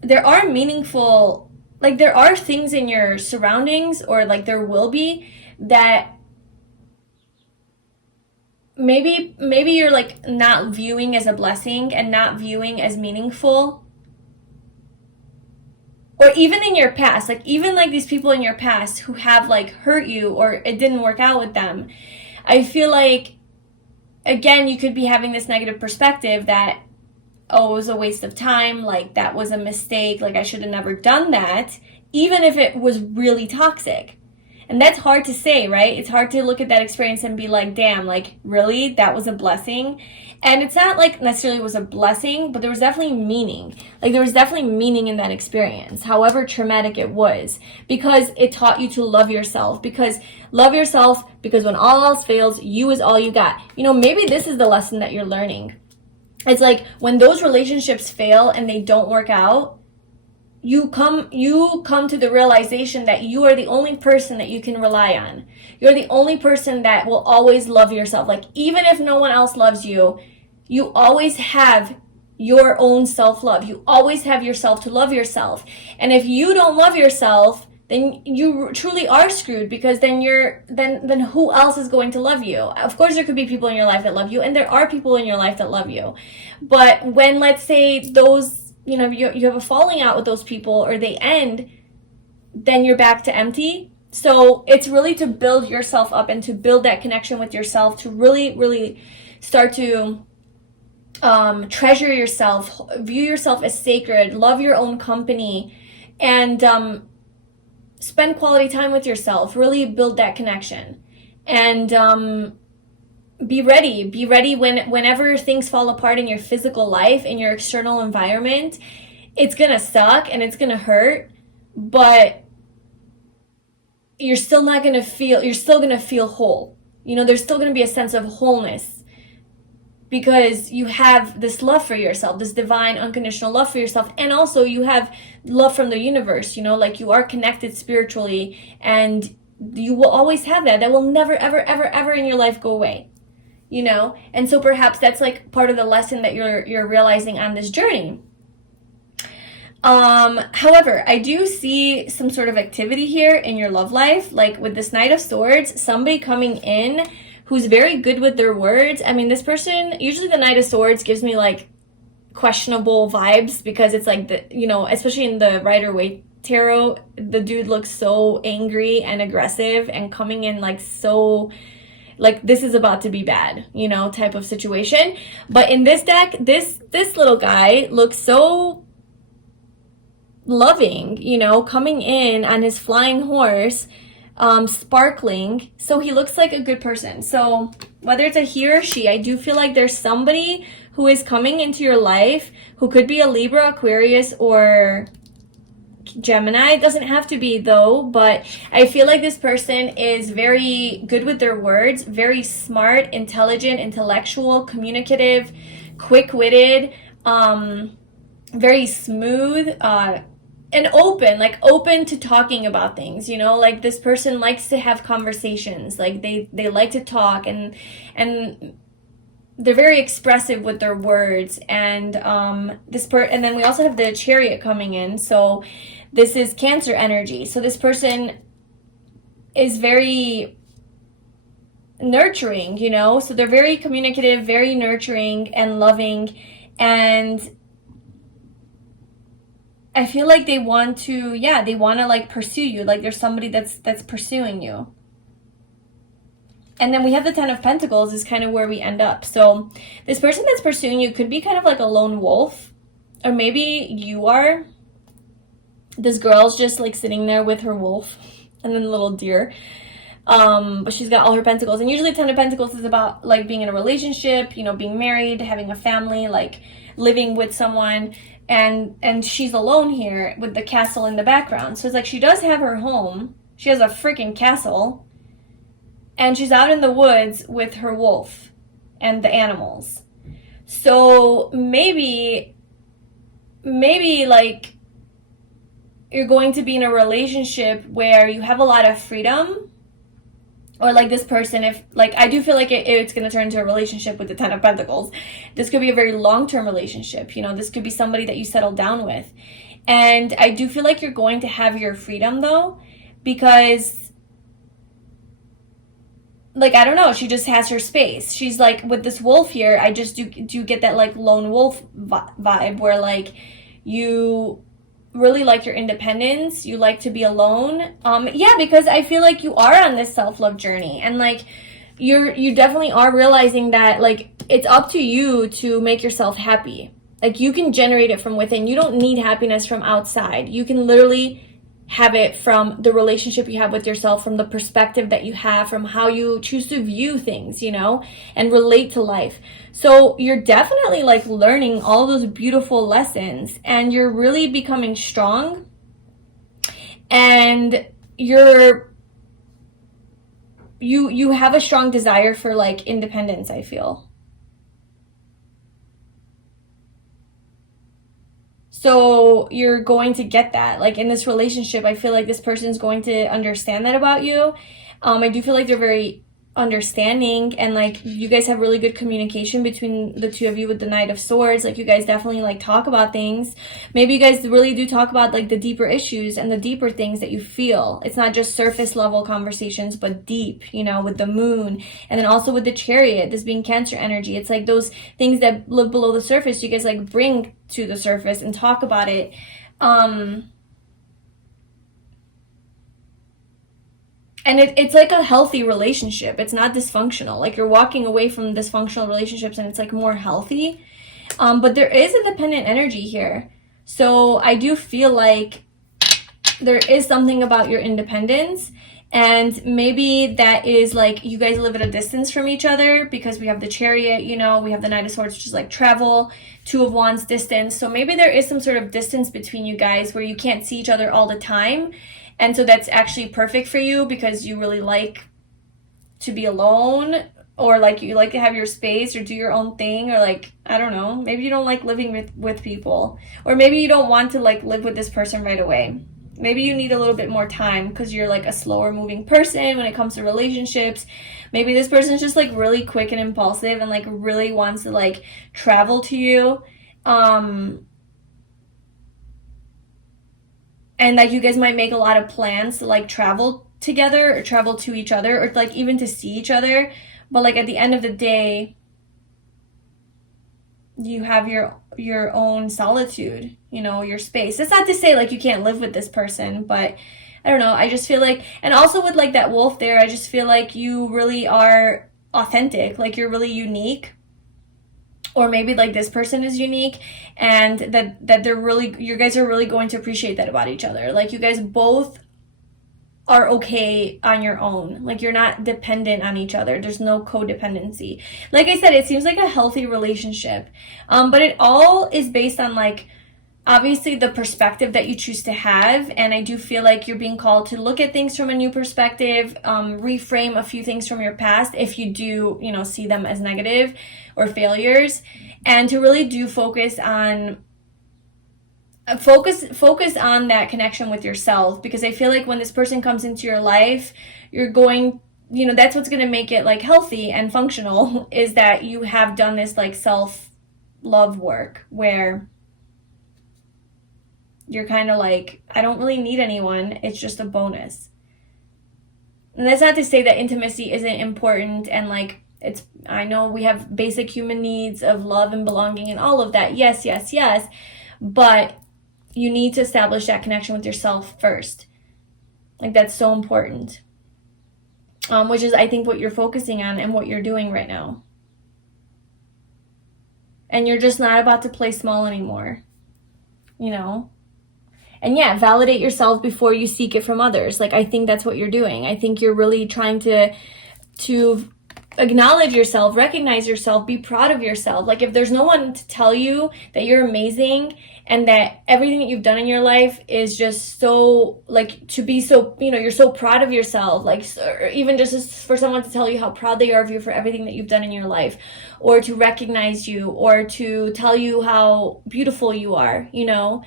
there are meaningful, like there are things in your surroundings, or like there will be, that maybe you're like not viewing as a blessing and not viewing as meaningful. Or even in your past, like even like these people in your past who have like hurt you, or it didn't work out with them. I feel like, again, you could be having this negative perspective that, oh, it was a waste of time, like that was a mistake, like I should have never done that, even if it was really toxic. And that's hard to say, right? It's hard to look at that experience and be like, damn, like really, that was a blessing. And it's not like necessarily it was a blessing, but there was definitely meaning. Like there was definitely meaning in that experience, however traumatic it was, because it taught you to love yourself. Because when all else fails, you is all you got. Maybe this is the lesson that you're learning. It's like when those relationships fail and they don't work out, you come to the realization that you are the only person that you can rely on. You're the only person that will always love yourself. Like even if no one else loves you, you always have your own self-love. You always have yourself to love yourself. And if you don't love yourself, then you truly are screwed, because then then who else is going to love you? Of course, there could be people in your life that love you, and there are people in your life that love you. But when, let's say, those, you know, you have a falling out with those people, or they end, then you're back to empty. So it's really to build yourself up and to build that connection with yourself, to really, really start to treasure yourself, view yourself as sacred, love your own company, and spend quality time with yourself, really build that connection. And be ready whenever things fall apart in your physical life, in your external environment. It's gonna suck and it's gonna hurt, but you're still gonna feel whole. You know, there's still gonna be a sense of wholeness, because you have this love for yourself, this divine unconditional love for yourself, and also you have love from the universe, you know, like you are connected spiritually, and you will always have that. That will never, ever, ever, ever in your life go away, you know? And so perhaps that's like part of the lesson that you're realizing on this journey. However, I do see some sort of activity here in your love life, like with this Knight of Swords, somebody coming in who's very good with their words. I mean, this person, usually the Knight of Swords gives me like questionable vibes, because it's like, the, you know, especially in the Rider-Waite tarot, the dude looks so angry and aggressive and coming in like so, like this is about to be bad, you know, type of situation. But in this deck, this little guy looks so loving, you know, coming in on his flying horse, sparkling. So he looks like a good person. So whether it's a he or she, I do feel like there's somebody who is coming into your life who could be a Libra, Aquarius, or Gemini. It doesn't have to be though, but I feel like this person is very good with their words, very smart, intelligent, intellectual, communicative, quick-witted, very smooth, and open to talking about things, you know, like this person likes to have conversations, like they like to talk, and they're very expressive with their words. And and then we also have the Chariot coming in, so this is Cancer energy. So this person is very nurturing, you know, so they're very communicative, very nurturing and loving, and I feel like they want to like pursue you, like there's somebody that's pursuing you. And then we have the Ten of Pentacles is kind of where we end up. So this person that's pursuing you could be kind of like a lone wolf, or maybe you are. This girl's just like sitting there with her wolf and then the little deer. But she's got all her pentacles. And usually Ten of Pentacles is about like being in a relationship, you know, being married, having a family, like living with someone. And she's alone here with the castle in the background. So it's like she does have her home. She has a freaking castle. And she's out in the woods with her wolf and the animals. So maybe like you're going to be in a relationship where you have a lot of freedom. Or like this person, if like, I do feel like it's going to turn into a relationship with the Ten of Pentacles. This could be a very long-term relationship. You know, this could be somebody that you settle down with. And I do feel like you're going to have your freedom though, because like, I don't know, she just has her space. She's like, with this wolf here, I just do get that like lone wolf vibe where like you really like your independence, you like to be alone. Yeah, because I feel like you are on this self-love journey, and like you definitely are realizing that like it's up to you to make yourself happy. Like you can generate it from within. You don't need happiness from outside. You can literally have it from the relationship you have with yourself, from the perspective that you have, from how you choose to view things, you know, and relate to life. So you're definitely like learning all those beautiful lessons, and you're really becoming strong, and you have a strong desire for like independence, I feel. So you're going to get that. Like in this relationship, I feel like this person's going to understand that about you. I do feel like they're very understanding, and like you guys have really good communication between the two of you with the Knight of Swords. Like you guys definitely like talk about things. Maybe you guys really do talk about like the deeper issues and the deeper things that you feel. It's not just surface level conversations, but deep, you know, with the Moon. And then also with the Chariot, this being Cancer energy, it's like those things that live below the surface, you guys like bring to the surface and talk about it. And it's like a healthy relationship. It's not dysfunctional. Like you're walking away from dysfunctional relationships and it's like more healthy. But there is a dependent energy here. So I do feel like there is something about your independence. And maybe that is like you guys live at a distance from each other, because we have the Chariot, you know, we have the Knight of Swords, which is like travel, Two of Wands, distance. So maybe there is some sort of distance between you guys where you can't see each other all the time. And so that's actually perfect for you, because you really like to be alone, or like you like to have your space or do your own thing, or like, I don't know, maybe you don't like living with people, or maybe you don't want to like live with this person right away. Maybe you need a little bit more time because you're like a slower moving person when it comes to relationships. Maybe this person's just like really quick and impulsive and like really wants to like travel to you. And like you guys might make a lot of plans to like travel together or travel to each other, or like even to see each other. But like at the end of the day, you have your own solitude, you know, your space. It's not to say like you can't live with this person, but I don't know. I just feel like, and also with like that wolf there, I just feel like you really are authentic. Like you're really unique. Or maybe like this person is unique, and that they're really, you guys are really going to appreciate that about each other. Like you guys both are okay on your own. Like you're not dependent on each other. There's no codependency. Like I said, it seems like a healthy relationship. But it all is based on like, obviously the perspective that you choose to have. And I do feel like you're being called to look at things from a new perspective, reframe a few things from your past if you do, you know, see them as negative or failures, and to really do focus on that connection with yourself. Because I feel like when this person comes into your life, you're going, you know, that's what's going to make it like healthy and functional, is that you have done this like self-love work where you're kind of like, I don't really need anyone. It's just a bonus. And that's not to say that intimacy isn't important, and like I know we have basic human needs of love and belonging and all of that. Yes, yes, yes. But you need to establish that connection with yourself first. Like that's so important. Which is, I think, what you're focusing on and what you're doing right now. And you're just not about to play small anymore. You know? And yeah, validate yourself before you seek it from others. Like, I think that's what you're doing. I think you're really trying to acknowledge yourself, recognize yourself, be proud of yourself. Like, if there's no one to tell you that you're amazing and that everything that you've done in your life is just so, like, to be so, you know, you're so proud of yourself, like, or even just for someone to tell you how proud they are of you for everything that you've done in your life, or to recognize you, or to tell you how beautiful you are, you know,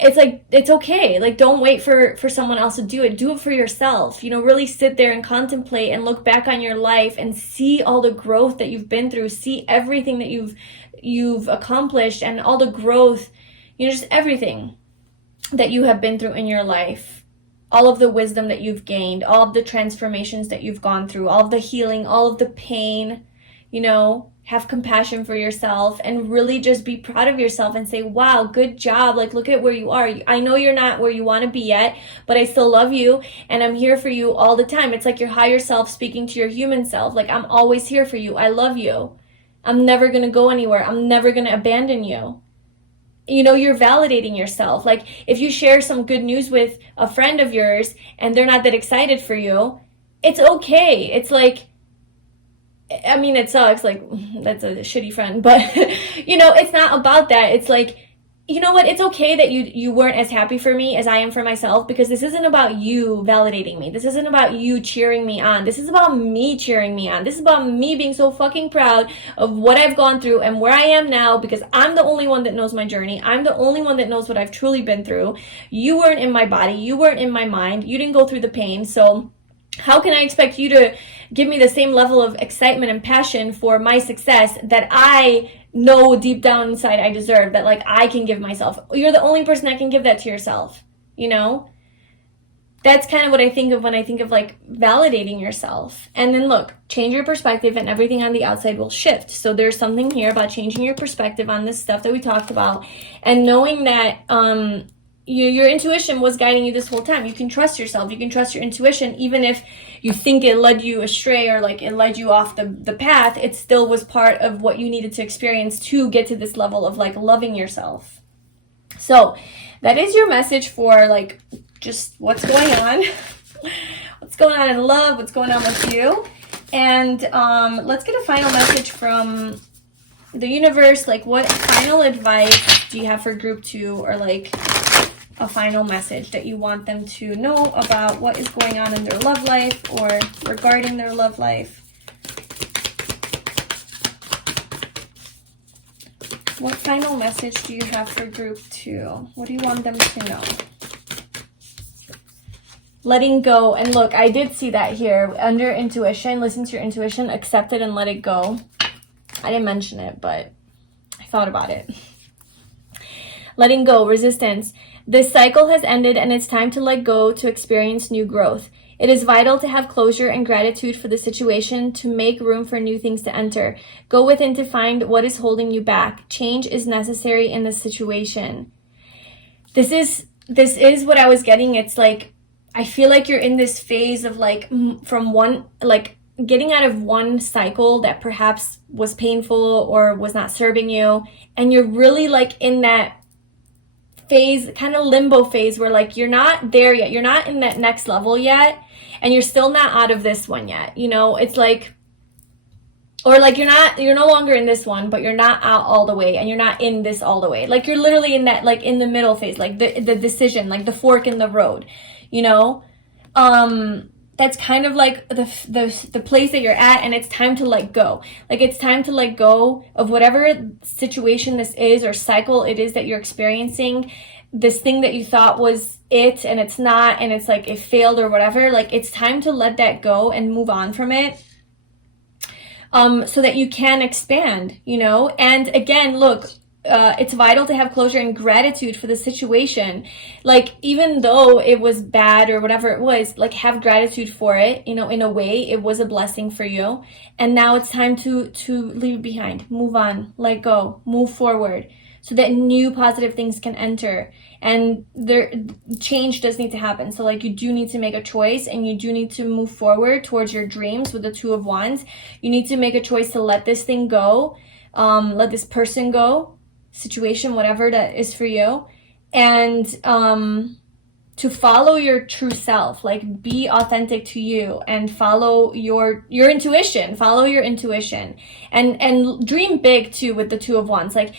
it's like, it's okay. Like, don't wait for someone else to do it for yourself. You know, really sit there and contemplate and look back on your life and see all the growth that you've been through, see everything that you've accomplished, and all the growth, you know, just everything that you have been through in your life, all of the wisdom that you've gained, all of the transformations that you've gone through, all of the healing, all of the pain, you know. Have compassion for yourself and really just be proud of yourself and say, wow, good job. Like, look at where you are. I know you're not where you want to be yet, but I still love you and I'm here for you all the time. It's like your higher self speaking to your human self. Like, I'm always here for you. I love you. I'm never going to go anywhere. I'm never going to abandon you. You know, you're validating yourself. Like, if you share some good news with a friend of yours and they're not that excited for you, it's okay. It's like, I mean, it sucks, like, that's a shitty friend, but, you know, it's not about that. It's like, you know what, it's okay that you weren't as happy for me as I am for myself, because this isn't about you validating me. This isn't about you cheering me on. This is about me cheering me on. This is about me being so fucking proud of what I've gone through and where I am now, because I'm the only one that knows my journey. I'm the only one that knows what I've truly been through. You weren't in my body. You weren't in my mind. You didn't go through the pain, so how can I expect you to give me the same level of excitement and passion for my success that I know deep down inside I deserve, that like I can give myself? You're the only person that can give that to yourself, you know? That's kind of what I think of when I think of like validating yourself. And then look, change your perspective and everything on the outside will shift. So there's something here about changing your perspective on this stuff that we talked about, and knowing that your intuition was guiding you this whole time. You can trust yourself. You can trust your intuition, even if you think it led you astray or like it led you off the path. It still was part of what you needed to experience to get to this level of like loving yourself. So that is your message for like just what's going on, what's going on in love, what's going on with you. And let's get a final message from the universe. Like, what final advice do you have for group 2, or like a final message that you want them to know about what is going on in their love life or regarding their love life? What final message do you have for group 2? What do you want them to know? Letting go. And look, I did see that here under intuition. Listen to your intuition, accept it and let it go. I didn't mention it, but I thought about it. Letting go, resistance. This cycle has ended and it's time to let go to experience new growth. It is vital to have closure and gratitude for the situation, to make room for new things to enter. Go within to find what is holding you back. Change is necessary in this situation. This is what I was getting. It's like, I feel like you're in this phase of like from one, like getting out of one cycle that perhaps was painful or was not serving you. And you're really like in that phase, kind of limbo phase, where like you're not there yet. You're not in that next level yet. And you're still not out of this one yet. You know, it's like, or like you're no longer in this one, but you're not out all the way, and you're not in this all the way. Like you're literally in that, like in the middle phase, like the decision, like the fork in the road. You know, that's kind of like the place that you're at, and it's time to let go. Like it's time to let go of whatever situation this is or cycle it is that you're experiencing. This thing that you thought was it and it's not, and it's like it failed or whatever. Like it's time to let that go and move on from it, so that you can expand, you know. And again, look, it's vital to have closure and gratitude for the situation. Like, even though it was bad or whatever it was, like have gratitude for it, you know, in a way it was a blessing for you. And now it's time to leave behind, move on, let go, move forward, so that new positive things can enter. And change does need to happen. So like you do need to make a choice, and you do need to move forward towards your dreams with the 2 of Wands. You need to make a choice to let this thing go, let this person go, situation, whatever that is for you, and to follow your true self. Like be authentic to you and follow your intuition. Follow your intuition, and dream big too with the 2 of Wands. Like,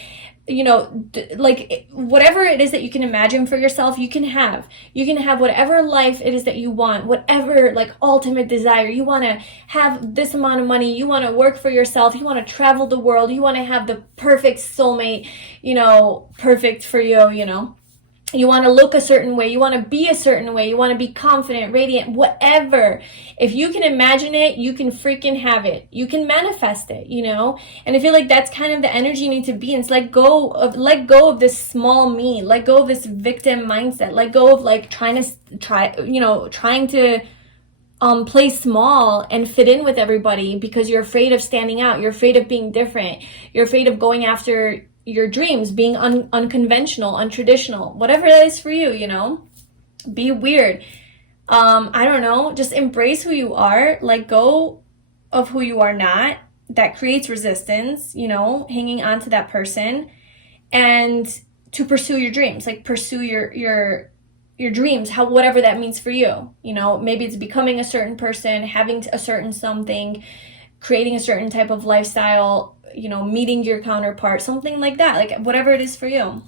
you know, like whatever it is that you can imagine for yourself, you can have whatever life it is that you want, whatever like ultimate desire. You want to have this amount of money, you want to work for yourself, you want to travel the world, you want to have the perfect soulmate, you know, perfect for you, you know. You want to look a certain way, you want to be a certain way, you want to be confident, radiant, whatever. If you can imagine it, you can freaking have it. You can manifest it, you know? And I feel like that's kind of the energy you need to be in. It's let go of this small me, let go of this victim mindset, let go of like trying to play small and fit in with everybody because you're afraid of standing out, you're afraid of being different, you're afraid of going after your dreams, being unconventional, untraditional, whatever that is for you, you know. Be weird. I don't know, just embrace who you are, let go of who you are not. That creates resistance, you know, hanging on to that person, and to pursue your dreams, like pursue your dreams, whatever that means for you. You know, maybe it's becoming a certain person, having a certain something, creating a certain type of lifestyle, you know, meeting your counterpart, something like that, like whatever it is for you.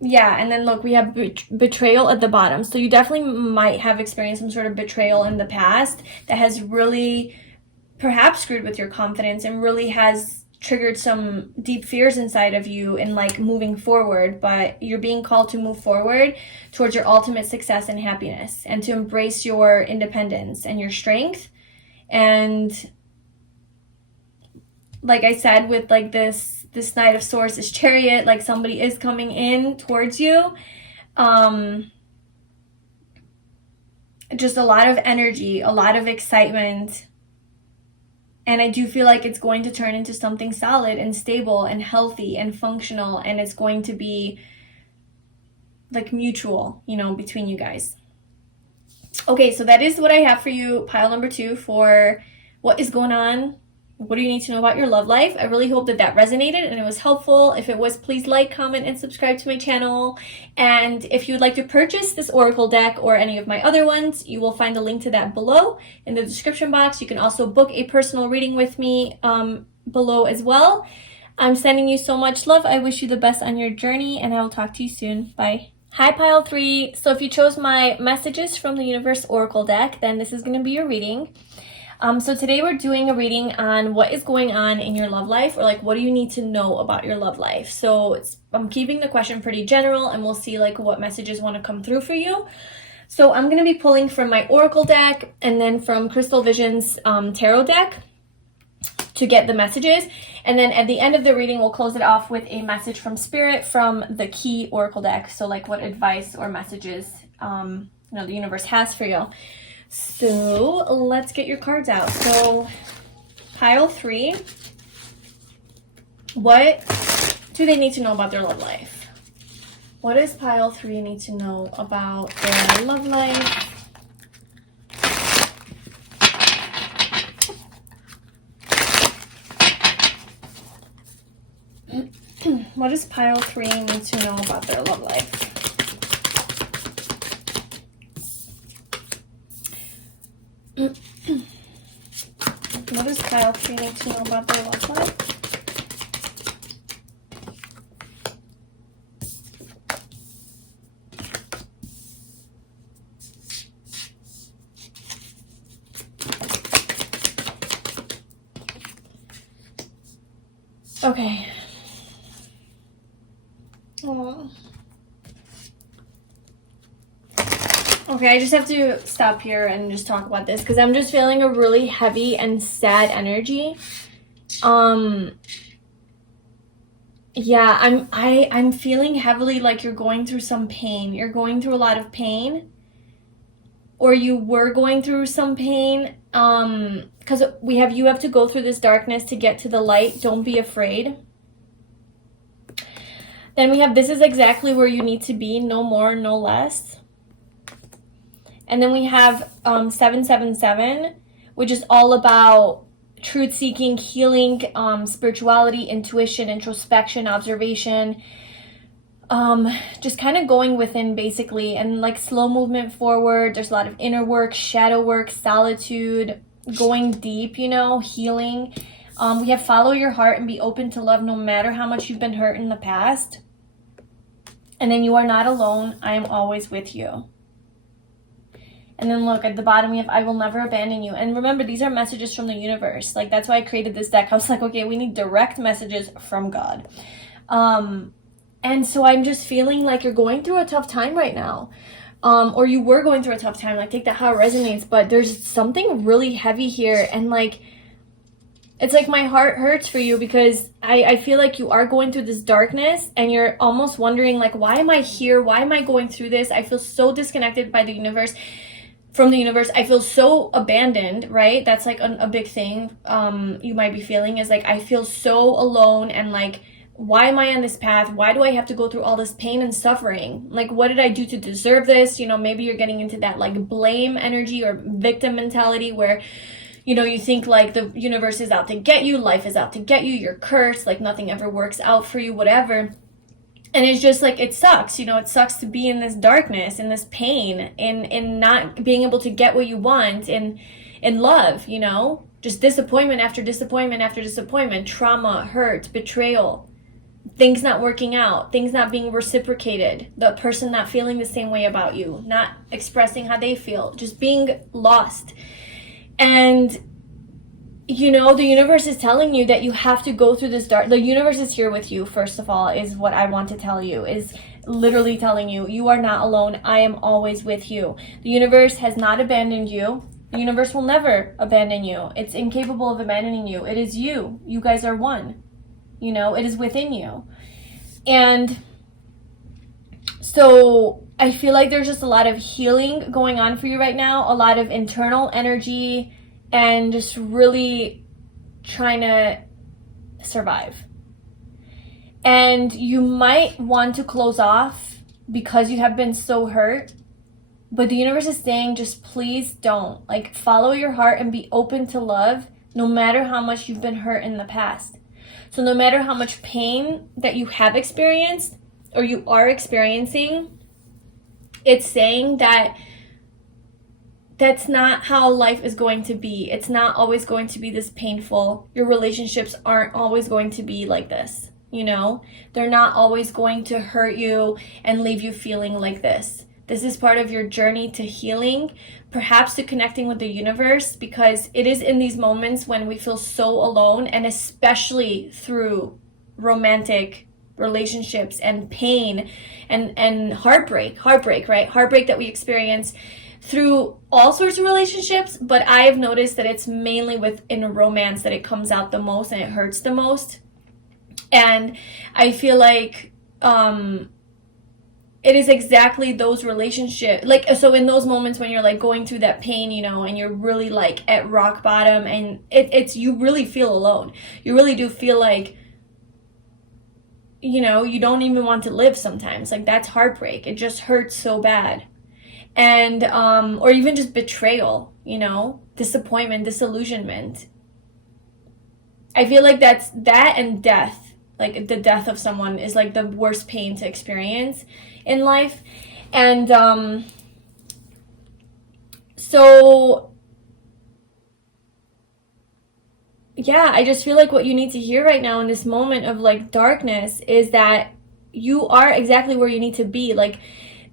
Yeah, and then look, we have betrayal at the bottom. So you definitely might have experienced some sort of betrayal in the past that has really perhaps screwed with your confidence and really has triggered some deep fears inside of you in like moving forward, but you're being called to move forward towards your ultimate success and happiness, and to embrace your independence and your strength. And like I said, with like this Knight of Swords, this Chariot, like somebody is coming in towards you. Just a lot of energy, a lot of excitement. And I do feel like it's going to turn into something solid and stable and healthy and functional. And it's going to be like mutual, you know, between you guys. Okay, so that is what I have for you, pile number 2, for what is going on. What do you need to know about your love life? I really hope that that resonated and it was helpful. If it was, please like, comment, and subscribe to my channel. And if you would like to purchase this oracle deck or any of my other ones, you will find a link to that below in the description box. You can also book a personal reading with me below as well. I'm sending you so much love. I wish you the best on your journey, and I will talk to you soon. Bye. Hi, pile 3. So if you chose my messages from the universe oracle deck, then this is going to be your reading. So today we're doing a reading on what is going on in your love life, or like what do you need to know about your love life. So I'm keeping the question pretty general, and we'll see like what messages want to come through for you. So I'm going to be pulling from my oracle deck and then from Crystal Vision's tarot deck to get the messages. And then at the end of the reading, we'll close it off with a message from Spirit from the key oracle deck. So like what advice or messages the universe has for you. So let's get your cards out. So pile 3, what do they need to know about their love life? What does pile 3 need to know about their love life? What does pile 3 need to know about their love life? What does pile 3 need to know about their love life? Okay. Oh. Okay, I just have to stop here and just talk about this because I'm just feeling a really heavy and sad energy. Yeah, I'm feeling heavily like you're going through some pain. You're going through a lot of pain, or you were going through some pain. Because you have to go through this darkness to get to the light. Don't be afraid. Then we have, this is exactly where you need to be, no more, no less. And then we have 777, which is all about truth-seeking, healing, spirituality, intuition, introspection, observation, just kind of going within basically, and like slow movement forward. There's a lot of inner work, shadow work, solitude, going deep, healing. We have follow your heart and be open to love no matter how much you've been hurt in the past. And then you are not alone. I am always with you. And then look, at the bottom we have, I will never abandon you. And remember, these are messages from the universe. Like, that's why I created this deck. I was like, okay, we need direct messages from God. And so I'm just feeling like you're going through a tough time right now. Or you were going through a tough time. Like, take that how it resonates. But there's something really heavy here. And like, it's like my heart hurts for you because I feel like you are going through this darkness and you're almost wondering like, why am I here? Why am I going through this? I feel so disconnected by the universe. From the universe, I feel so abandoned, right? That's like a big thing you might be feeling, is like, I feel so alone, and like, why am I on this path? Why do I have to go through all this pain and suffering? Like, what did I do to deserve this? Maybe you're getting into that like blame energy or victim mentality where, you think like the universe is out to get you, life is out to get you, you're cursed, like nothing ever works out for you, whatever. And it's just like, it sucks, it sucks to be in this darkness, in this pain, in not being able to get what you want, in love, just disappointment after disappointment after disappointment, trauma, hurt, betrayal, things not working out, things not being reciprocated, the person not feeling the same way about you, not expressing how they feel, just being lost. And you know, the universe is telling you that you have to go through this dark. The universe is here with you, first of all, is what I want to tell you, is literally telling you, you are not alone. I am always with you. The universe has not abandoned you. The universe will never abandon you. It's incapable of abandoning you. It is you. You guys are one. You know, it is within you. And so I feel like there's just a lot of healing going on for you right now, a lot of internal energy, and just really trying to survive. And you might want to close off because you have been so hurt, but the universe is saying, just please don't. Like, follow your heart and be open to love, no matter how much you've been hurt in the past. So no matter how much pain that you have experienced or you are experiencing, it's saying that that's not how life is going to be. It's not always going to be this painful. Your relationships aren't always going to be like this, you know? They're not always going to hurt you and leave you feeling like this. This is part of your journey to healing, perhaps to connecting with the universe, because it is in these moments when we feel so alone, and especially through romantic relationships and pain and heartbreak, right? Heartbreak that we experience through all sorts of relationships, but I have noticed that it's mainly within romance that it comes out the most and it hurts the most. And I feel like it is exactly those relationships, like, so in those moments when you're like going through that pain, you know, and you're really like at rock bottom, and it's you really feel alone. You really do feel like, you know, you don't even want to live sometimes. Like, that's heartbreak. It just hurts so bad. And or even just betrayal, you know, disappointment, disillusionment. I feel like that's that, and death, like the death of someone, is like the worst pain to experience in life. And so yeah, I just feel like what you need to hear right now in this moment of like darkness is that you are exactly where you need to be. Like,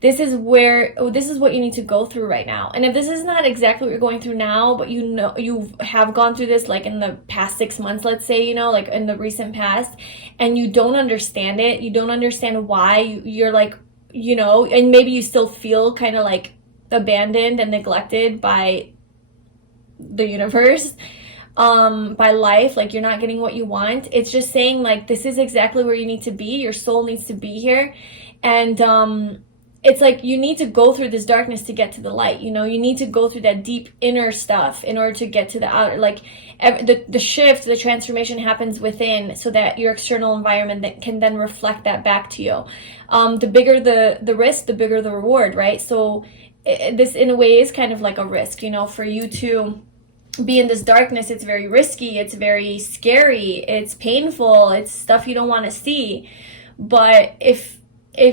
this is what you need to go through right now. And if this is not exactly what you're going through now, but you know you have gone through this like in the past 6 months, let's say, you know, like in the recent past, and you don't understand it, you don't understand why, you're like, you know, and maybe you still feel kind of like abandoned and neglected by the universe, by life, like you're not getting what you want. It's just saying like, this is exactly where you need to be. Your soul needs to be here. And it's like you need to go through this darkness to get to the light, you know? You need to go through that deep inner stuff in order to get to the outer. Like, the shift, the transformation happens within, so that your external environment that can then reflect that back to you. The bigger the risk, the bigger the reward, right? So this in a way is kind of like a risk, you know, for you to be in this darkness. It's very risky, it's very scary, it's painful, it's stuff you don't want to see. But if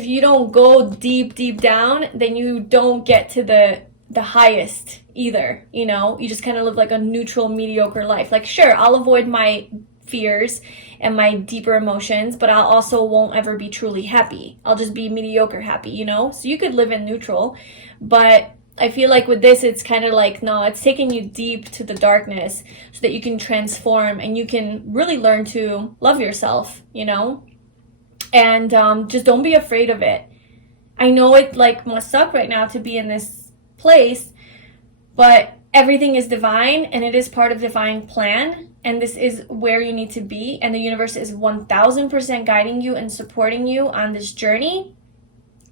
you don't go deep down, then you don't get to the highest either, you know? You just kind of live like a neutral, mediocre life. Like, sure, I'll avoid my fears and my deeper emotions, but I also won't ever be truly happy. I'll just be mediocre happy, you know? So you could live in neutral, but I feel like with this, it's kind of like, no, it's taking you deep to the darkness so that you can transform and you can really learn to love yourself, you know? And just don't be afraid of it. I know it like must suck right now to be in this place, but everything is divine and it is part of divine plan, and this is where you need to be, and the universe is 1000% guiding you and supporting you on this journey.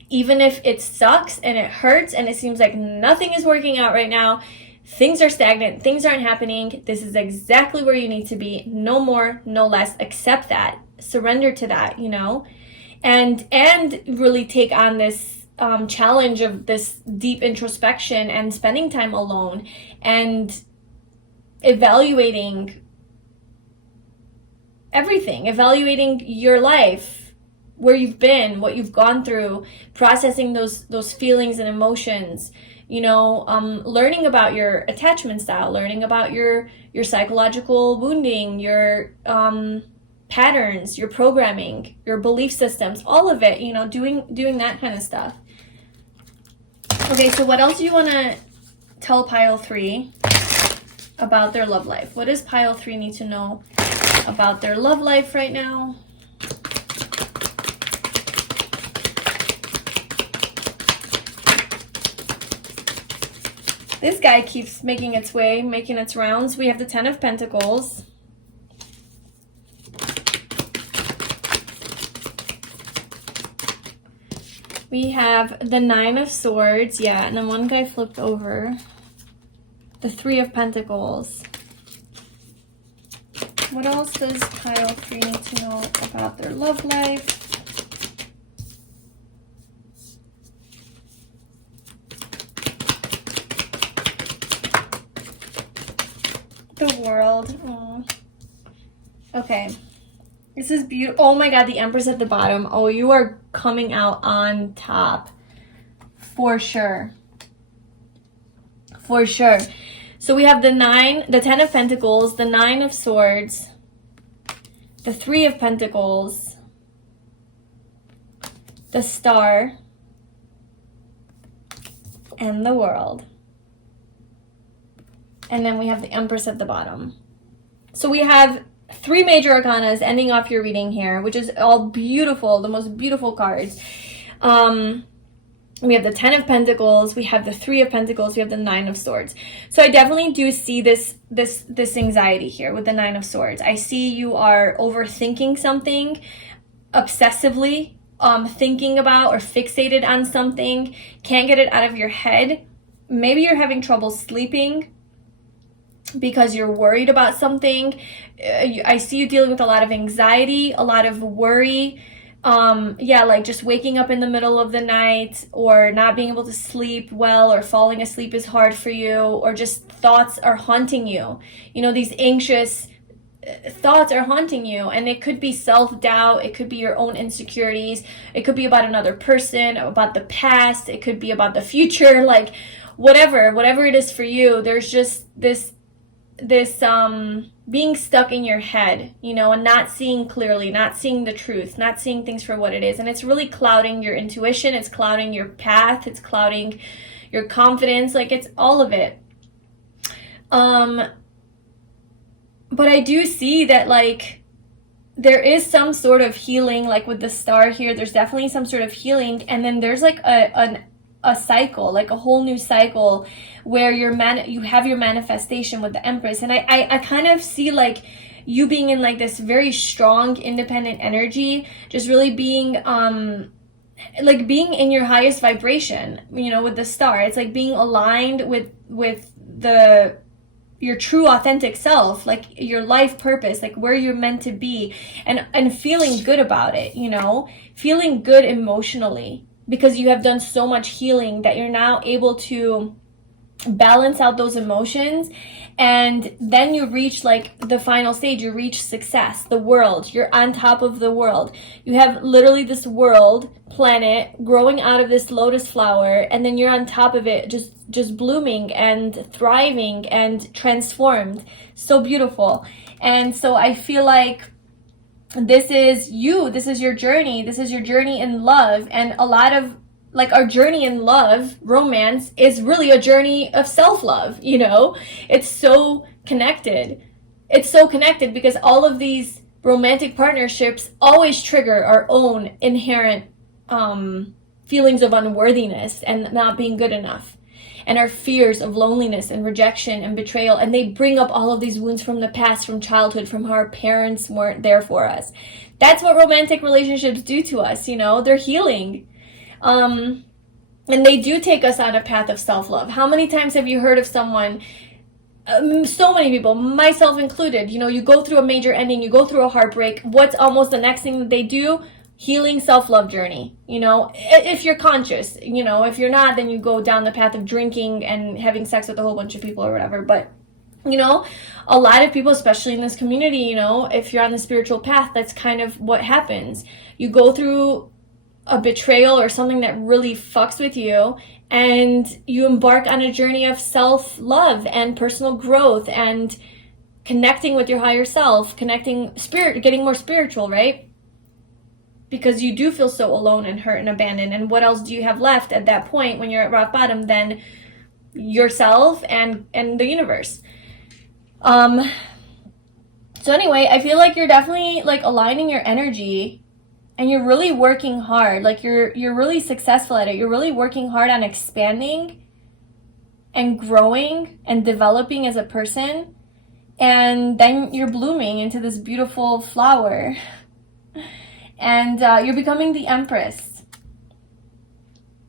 Even if it sucks and it hurts and it seems like nothing is working out right now, things are stagnant, things aren't happening, this is exactly where you need to be. No more, no less. Accept that. Surrender to that, you know, and really take on this challenge of this deep introspection and spending time alone and evaluating everything, evaluating your life, where you've been, what you've gone through, processing those feelings and emotions, you know, learning about your attachment style, learning about your psychological wounding, your patterns, your programming, your belief systems, all of it, you know, doing that kind of stuff. Okay, so what else do you want to tell pile 3? about their love life? What does pile 3 need to know about their love life right now? This guy keeps making its way, making its rounds. We have the 10 of Pentacles. We have the 9 of Swords. Yeah, and then one guy flipped over. The 3 of Pentacles. What else does pile 3 need to know about their love life? The World. Aww. Okay. This is beautiful. Oh my God, the Empress at the bottom. Oh, you are coming out on top. For sure. For sure. So we have the 10 of Pentacles, the 9 of Swords, the 3 of Pentacles, the Star, and the World. And then we have the Empress at the bottom. So we have 3 major arcanas ending off your reading here, which is all beautiful, the most beautiful cards. We have the 10 of Pentacles, we have the 3 of Pentacles, we have the 9 of Swords. So I definitely do see this anxiety here with the 9 of Swords. I see you are overthinking something, obsessively thinking about or fixated on something, can't get it out of your head. Maybe you're having trouble sleeping because you're worried about something. I see you dealing with a lot of anxiety, a lot of worry. Yeah, like just waking up in the middle of the night or not being able to sleep well or falling asleep is hard for you, or just thoughts are haunting you. You know, these anxious thoughts are haunting you, and it could be self-doubt, it could be your own insecurities, it could be about another person, about the past, it could be about the future, like whatever it is for you. There's just this being stuck in your head, you know, and not seeing clearly, not seeing the truth, not seeing things for what it is. And it's really clouding your intuition, it's clouding your path, it's clouding your confidence, like it's all of it. But I do see that, like, there is some sort of healing, like with the Star here, there's definitely some sort of healing. And then there's like a cycle, like a whole new cycle where you have your manifestation with the Empress. And I kind of see like you being in like this very strong independent energy, just really being like being in your highest vibration, you know, with the Star. It's like being aligned with your true authentic self, like your life purpose, like where you're meant to be, and feeling good about it, you know, feeling good emotionally, because you have done so much healing that you're now able to balance out those emotions. And then you reach like the final stage, you reach success, the world. You're on top of the world. You have literally this world planet growing out of this lotus flower, and then you're on top of it, just blooming and thriving and transformed. So beautiful. And so I feel like this is you, this is your journey in love. And a lot of like our journey in love, romance, is really a journey of self-love, you know? It's so connected. It's so connected because all of these romantic partnerships always trigger our own inherent feelings of unworthiness and not being good enough, and our fears of loneliness and rejection and betrayal. And they bring up all of these wounds from the past, from childhood, from how our parents weren't there for us. That's what romantic relationships do to us, you know? They're healing. And they do take us on a path of self-love. How many times have you heard of someone, so many people, myself included, you know, you go through a major ending, you go through a heartbreak, what's almost the next thing that they do? Healing self-love journey, you know, if you're conscious, you know. If you're not, then you go down the path of drinking and having sex with a whole bunch of people or whatever. But, you know, a lot of people, especially in this community, you know, if you're on the spiritual path, that's kind of what happens. You go through a betrayal or something that really fucks with you, and you embark on a journey of self-love and personal growth and connecting with your higher self, getting more spiritual, right? Because you do feel so alone and hurt and abandoned. And what else do you have left at that point when you're at rock bottom than yourself and the universe? So anyway, I feel like you're definitely like aligning your energy, and you're really working hard. Like you're really successful at it. You're really working hard on expanding and growing and developing as a person. And then you're blooming into this beautiful flower. And you're becoming the Empress.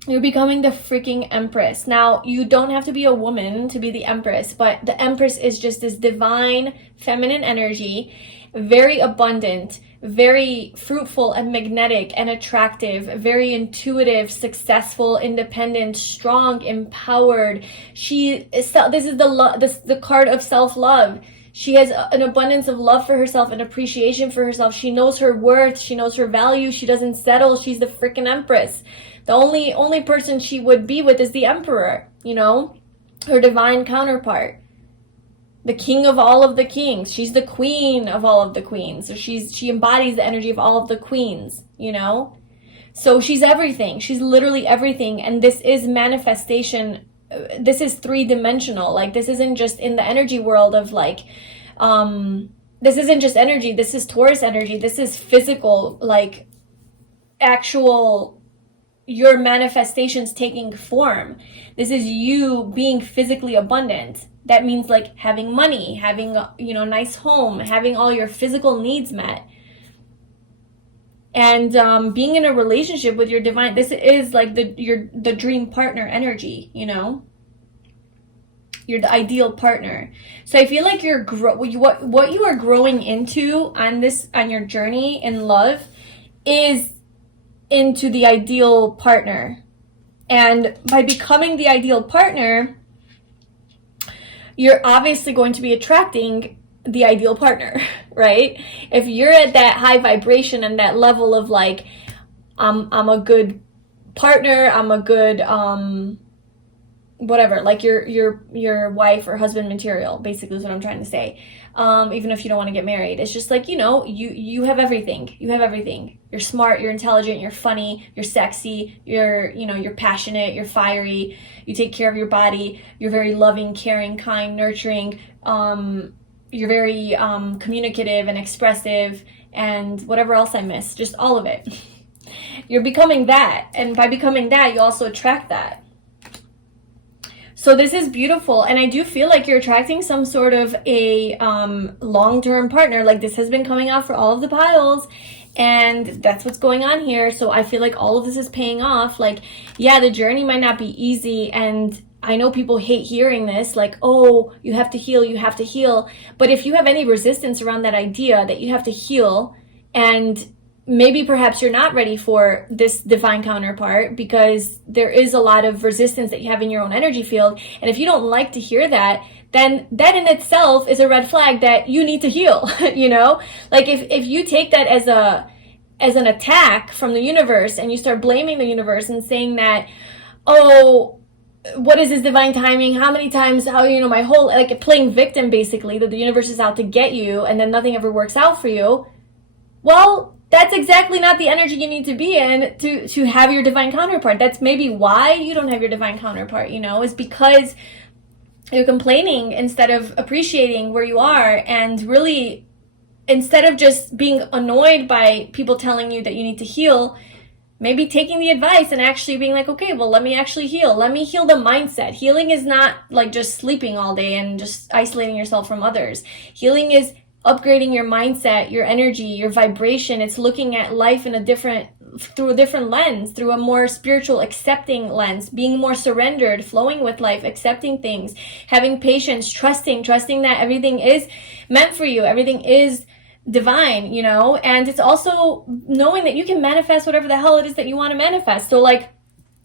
You're becoming the freaking Empress. Now, you don't have to be a woman to be the Empress, but the Empress is just this divine feminine energy, very abundant, very fruitful and magnetic and attractive, very intuitive, successful, independent, strong, empowered. This is the card of self-love. She has an abundance of love for herself and appreciation for herself. She knows her worth. She knows her value. She doesn't settle. She's the freaking Empress. The only person she would be with is the Emperor, you know, her divine counterpart. The king of all of the kings. She's the queen of all of the queens. So she embodies the energy of all of the queens, you know? So she's everything. She's literally everything. And this is manifestation. This is three-dimensional. Like, this isn't just in the energy world of like, this isn't just energy. This is Taurus energy. This is physical, like actual, your manifestations taking form. This is you being physically abundant. That means like having money, having, you know, nice home, having all your physical needs met. And being in a relationship with your divine, this is like the dream partner energy, you know? You're the ideal partner. So I feel like what you are growing into on your journey in love is into the ideal partner. And by becoming the ideal partner, you're obviously going to be attracting the ideal partner, right? If you're at that high vibration and that level of like, I'm a good partner, I'm a good whatever, like your wife or husband material, basically is what I'm trying to say. Even if you don't want to get married, it's just like, you know, you have everything. You have everything. You're smart, you're intelligent, you're funny, you're sexy, you're passionate, you're fiery, you take care of your body, you're very loving, caring, kind, nurturing, you're very communicative and expressive, and whatever else I missed, just all of it. You're becoming that, and by becoming that, you also attract that. So this is beautiful, and I do feel like you're attracting some sort of a long-term partner. Like, this has been coming out for all of the piles, and that's what's going on here. So I feel like all of this is paying off. Like, yeah, the journey might not be easy, and I know people hate hearing this, like, oh, you have to heal, you have to heal. But if you have any resistance around that idea that you have to heal, and maybe perhaps you're not ready for this divine counterpart because there is a lot of resistance that you have in your own energy field. And if you don't like to hear that, then that in itself is a red flag that you need to heal, you know? Like, if you take that as an attack from the universe, and you start blaming the universe and saying that, oh, what is this divine timing? How many times, my whole, like, playing victim, basically, that the universe is out to get you and then nothing ever works out for you. Well, that's exactly not the energy you need to be in to have your divine counterpart. That's maybe why you don't have your divine counterpart, is because you're complaining instead of appreciating where you are, and really, instead of just being annoyed by people telling you that you need to heal, maybe taking the advice and actually being like, okay, well, let me actually heal. Let me heal the mindset. Healing is not like just sleeping all day and just isolating yourself from others. Healing is upgrading your mindset, your energy, your vibration. It's looking at life through a different lens, through a more spiritual, accepting lens, being more surrendered, flowing with life, accepting things, having patience, trusting that everything is meant for you, everything is divine, and it's also knowing that you can manifest whatever the hell it is that you want to manifest. So, like,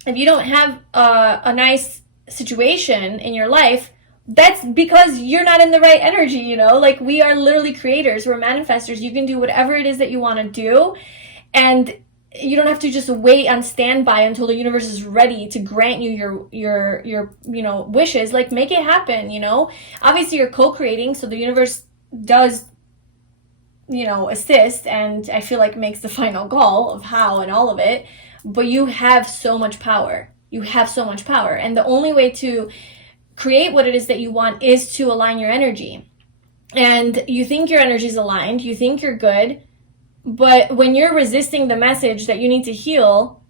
if you don't have a nice situation in your life, that's because you're not in the right energy, like, we are literally creators, we're manifestors. You can do whatever it is that you want to do, and you don't have to just wait on standby until the universe is ready to grant you your wishes. Like, make it happen. Obviously you're co-creating, so the universe does assist, and I feel like makes the final call of how and all of it, but you have so much power. And the only way to create what it is that you want is to align your energy. and you think your energy is aligned, you think you're good, but when you're resisting the message that you need to heal,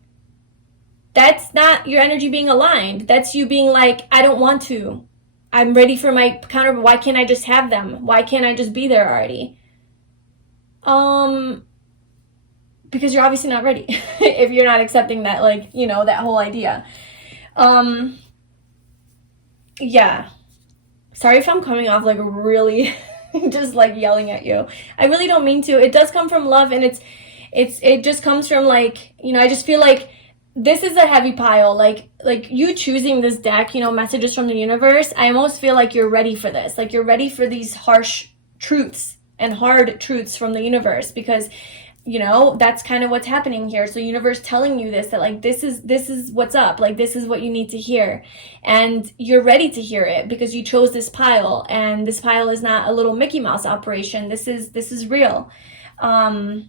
that's not your energy being aligned. That's you being like, I don't want to. I'm ready for my counter. Why can't I just have them? Why can't I just be there already? Because you're obviously not ready if you're not accepting that, like, you know, that whole idea. Yeah. Sorry if I'm coming off like really just like yelling at you. I really don't mean to. It does come from love, and it just comes from like, you know, I just feel like this is a heavy pile. Like you choosing this deck, you know, messages from the universe, I almost feel like you're ready for this. Like you're ready for these harsh truths and hard truths from the universe, because, you know, that's kind of what's happening here. So universe telling you this, that like this is what's up, like this is what you need to hear, and you're ready to hear it because you chose this pile, and this pile is not a little Mickey Mouse operation. This is real. And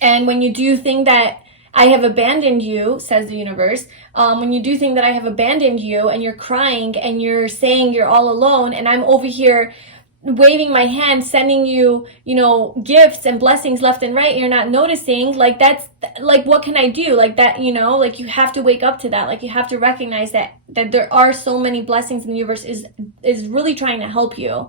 when you do think that I have abandoned you, says the universe, when you do think that I have abandoned you, and you're crying and you're saying you're all alone, and I'm over here waving my hand, sending you, you know, gifts and blessings left and right, you're not noticing, like that's like, what can I do? Like that, you know, like you have to wake up to that. Like you have to recognize that there are so many blessings in the universe is really trying to help you.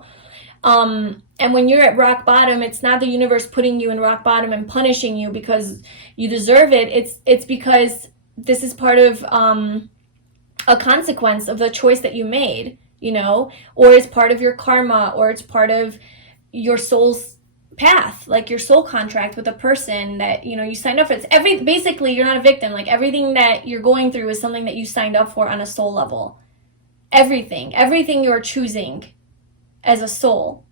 And when you're at rock bottom, it's not the universe putting you in rock bottom and punishing you because you deserve it. It's because this is part of a consequence of the choice that you made, you know, or it's part of your karma, or it's part of your soul's path, like your soul contract with a person that, you know, you signed up for. It's basically you're not a victim. Like everything that you're going through is something that you signed up for on a soul level. Everything you're choosing as a soul.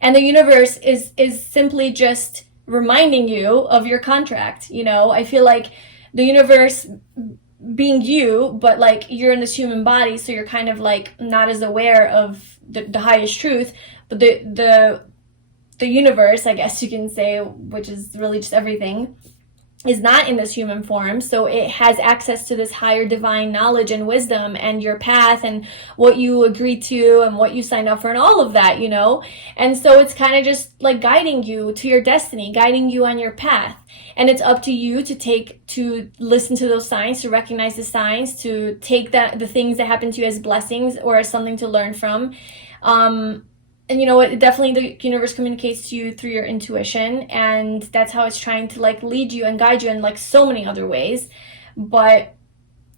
And the universe is simply just reminding you of your contract. You know, I feel like the universe being you, but like you're in this human body, so you're kind of like not as aware of the highest truth, but the universe, I guess you can say, which is really just everything, is not in this human form, so it has access to this higher divine knowledge and wisdom and your path and what you agreed to and what you signed up for and all of that, you know. And so it's kind of just like guiding you to your destiny, guiding you on your path, and it's up to you to listen to those signs, to recognize the signs, to take the things that happen to you as blessings or as something to learn from. And you know what, definitely the universe communicates to you through your intuition, and that's how it's trying to like lead you and guide you in like so many other ways. But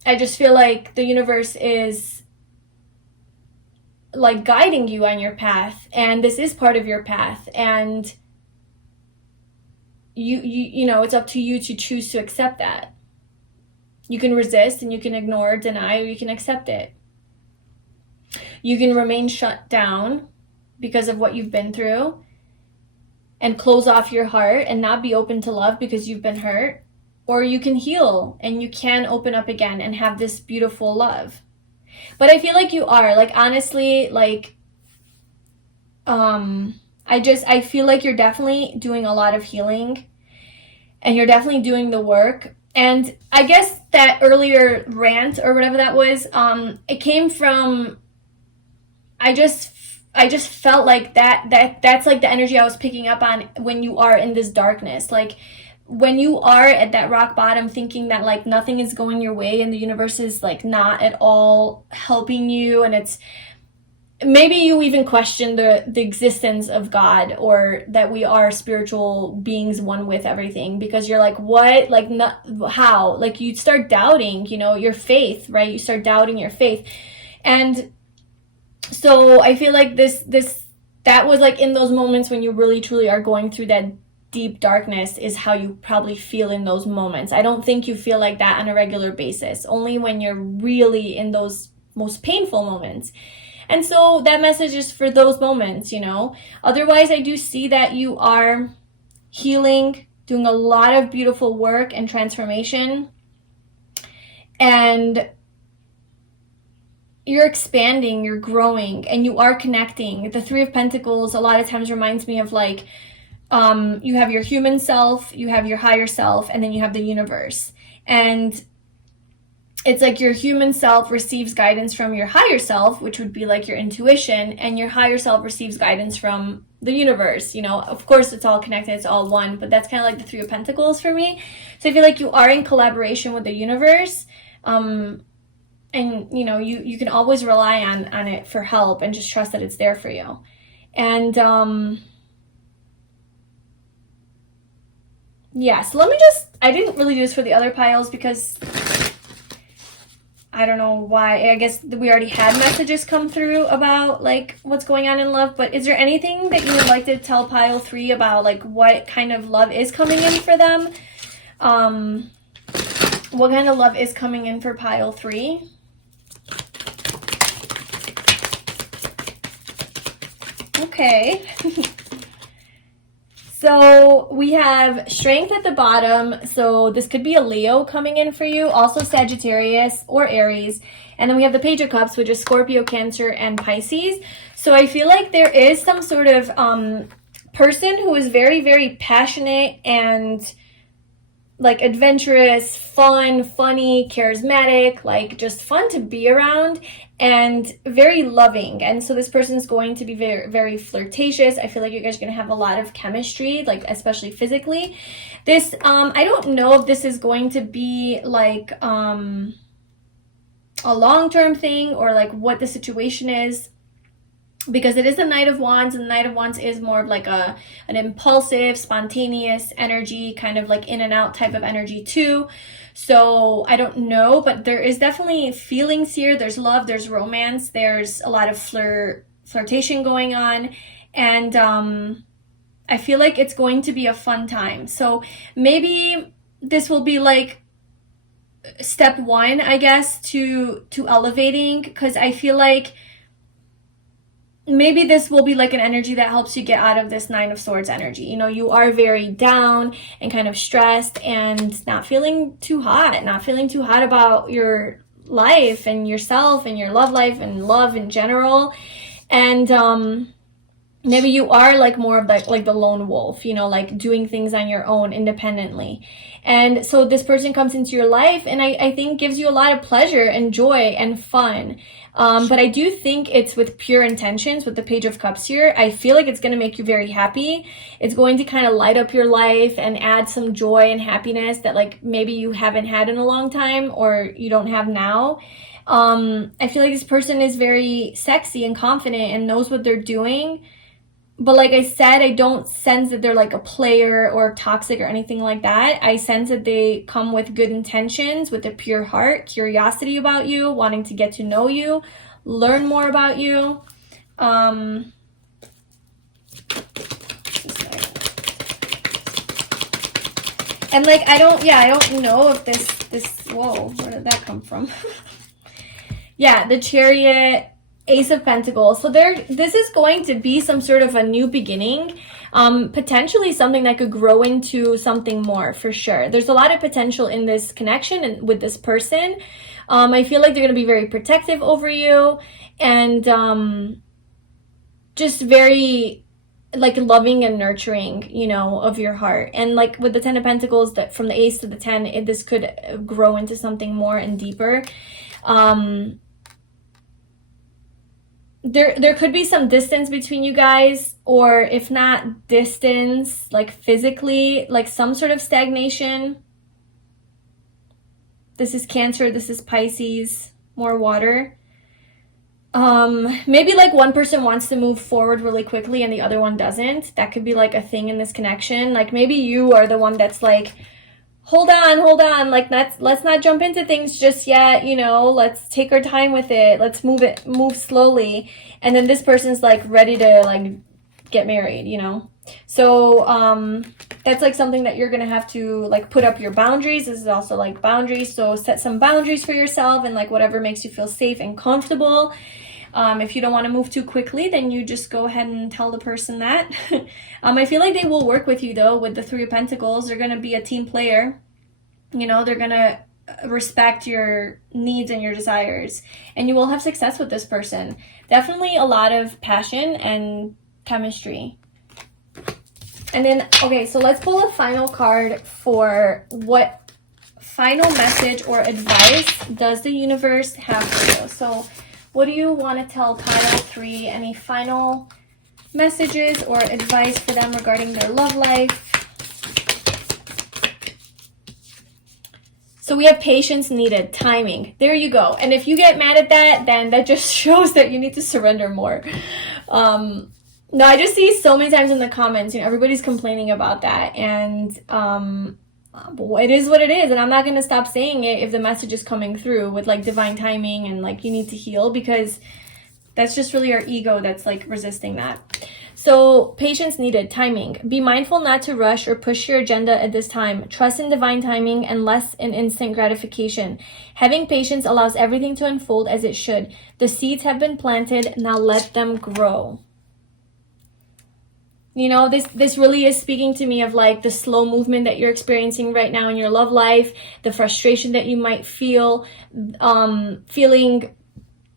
I just feel like the universe is like guiding you on your path, and this is part of your path, and you know, it's up to you to choose to accept that. You can resist, and you can ignore, deny, or you can accept it. You can remain shut down because of what you've been through and close off your heart and not be open to love because you've been hurt, or you can heal and you can open up again and have this beautiful love. But I feel like you are, like, honestly, like, I feel like you're definitely doing a lot of healing, and you're definitely doing the work. And I guess that earlier rant or whatever that was, it came from, I just felt like that's like the energy I was picking up on when you are in this darkness. Like when you are at that rock bottom thinking that like nothing is going your way and the universe is like not at all helping you, and it's maybe you even question the existence of God, or that we are spiritual beings one with everything, because you're like, what, like, not, how, like you start doubting, you know, your faith, right? You start doubting your faith. And so I feel like that was like in those moments when you really truly are going through that deep darkness is how you probably feel in those moments. I don't think you feel like that on a regular basis, only when you're really in those most painful moments. And so that message is for those moments, you know. Otherwise, I do see that you are healing, doing a lot of beautiful work and transformation, and you're expanding, you're growing, and you are connecting. The Three of Pentacles a lot of times reminds me of like, you have your human self, you have your higher self, and then you have the universe. And it's like your human self receives guidance from your higher self, which would be like your intuition, and your higher self receives guidance from the universe. You know, of course it's all connected, it's all one, but that's kind of like the Three of Pentacles for me. So I feel like you are in collaboration with the universe, and you know, you can always rely on it for help and just trust that it's there for you. And yeah, so let me just, I didn't really do this for the other piles because I don't know why. I guess we already had messages come through about like what's going on in love, but is there anything that you would like to tell pile 3 about like what kind of love is coming in for them? What kind of love is coming in for pile 3? Okay. So we have Strength at the bottom. So this could be a Leo coming in for you. Also Sagittarius or Aries. And then we have the Page of Cups, which is Scorpio, Cancer, and Pisces. So I feel like there is some sort of person who is very, very passionate and like adventurous, fun, funny, charismatic, like just fun to be around and very loving. And so this person's going to be very, very flirtatious. I feel like you guys are going to have a lot of chemistry, like especially physically. This, I don't know if this is going to be like a long-term thing or like what the situation is, because it is the Knight of Wands, and the Knight of Wands is more of like an impulsive, spontaneous energy, kind of like in and out type of energy too. So I don't know, but there is definitely feelings here. There's love, there's romance, there's a lot of flirtation going on, and I feel like it's going to be a fun time. So maybe this will be like step 1, I guess, to elevating, because I feel like maybe this will be like an energy that helps you get out of this 9 of Swords energy. You know, you are very down and kind of stressed and not feeling too hot about your life and yourself and your love life and love in general. And maybe you are like more of like the lone wolf, you know, like doing things on your own independently. And so this person comes into your life and I think gives you a lot of pleasure and joy and fun. But I do think it's with pure intentions with the Page of Cups here. I feel like it's going to make you very happy. It's going to kind of light up your life and add some joy and happiness that like maybe you haven't had in a long time or you don't have now. I feel like this person is very sexy and confident and knows what they're doing. But like I said, I don't sense that they're like a player or toxic or anything like that. I sense that they come with good intentions, with a pure heart, curiosity about you, wanting to get to know you, learn more about you. And like, I don't know if this, whoa, where did that come from? Yeah, the Chariot, Ace of Pentacles. So this is going to be some sort of a new beginning, potentially something that could grow into something more for sure. There's a lot of potential in this connection and with this person. I feel like they're going to be very protective over you and just very like loving and nurturing, you know, of your heart. And like with the 10 of Pentacles, that from the Ace to the 10, this could grow into something more and deeper. There could be some distance between you guys, or if not distance, like physically, like some sort of stagnation. This is Cancer, this is Pisces, more water. Maybe like one person wants to move forward really quickly and the other one doesn't. That could be like a thing in this connection. Like maybe you are the one that's like, hold on, like let's not jump into things just yet, you know, let's take our time with it, let's move slowly. And then this person's like ready to like get married, you know. So that's like something that you're gonna have to like put up your boundaries. This is also like boundaries, so set some boundaries for yourself and like whatever makes you feel safe and comfortable. If you don't want to move too quickly, then you just go ahead and tell the person that. I feel like they will work with you though. With the 3 of Pentacles, they're going to be a team player. You know, they're going to respect your needs and your desires, and you will have success with this person. Definitely a lot of passion and chemistry. And then, okay, so let's pull a final card for what final message or advice does the universe have for you? So what do you want to tell pile 3? Any final messages or advice for them regarding their love life? So we have patience needed, timing. There you go. And if you get mad at that, then that just shows that you need to surrender more. No, I just see so many times in the comments, you know, everybody's complaining about that. And it is what it is. And I'm not going to stop saying it if the message is coming through with like divine timing and like you need to heal, because that's just really our ego that's like resisting that. So patience needed, timing. Be mindful not to rush or push your agenda at this time. Trust in divine timing and less in instant gratification. Having patience allows everything to unfold as it should. The seeds have been planted, now let them grow. You know, this really is speaking to me of like the slow movement that you're experiencing right now in your love life, the frustration that you might feel, feeling,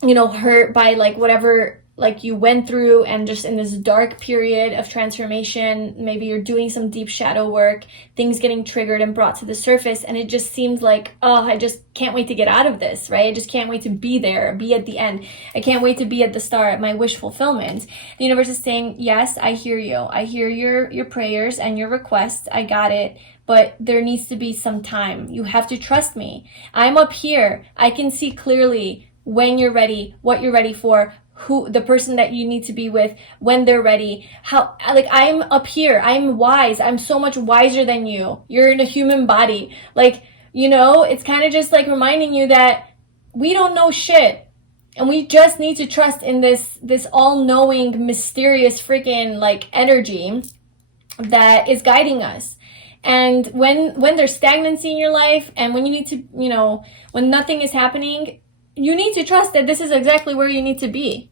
you know, hurt by like whatever like you went through, and just in this dark period of transformation, maybe you're doing some deep shadow work, things getting triggered and brought to the surface, and it just seems like, oh, I just can't wait to get out of this, right? I just can't wait to be there, be at the end. I can't wait to be at the start, at my wish fulfillment. The universe is saying, yes, I hear you. I hear your prayers and your requests. I got it. But there needs to be some time. You have to trust me. I'm up here. I can see clearly when you're ready, what you're ready for, who the person that you need to be with when they're ready. How, like, I'm up here, I'm wise, I'm so much wiser than you. You're in a human body. Like, you know, it's kind of just like reminding you that we don't know shit, and we just need to trust in this all-knowing, mysterious freaking like energy that is guiding us. And when there's stagnancy in your life, and when you need to, you know, when nothing is happening, you need to trust that this is exactly where you need to be.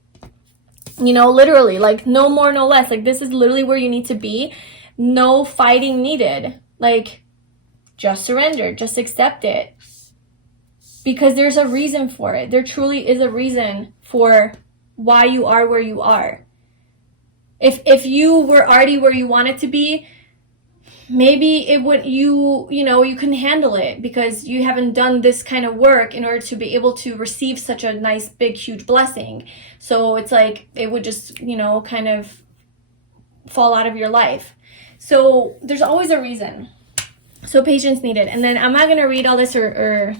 You know, literally, like no more, no less. Like this is literally where you need to be. No fighting needed. Like just surrender, just accept it. Because there's a reason for it. There truly is a reason for why you are where you are. If you were already where you wanted to be, maybe it would, you know, you couldn't handle it because you haven't done this kind of work in order to be able to receive such a nice, big, huge blessing. So it's like, it would just, you know, kind of fall out of your life. So there's always a reason. So patience needed. And then I'm not going to read all this or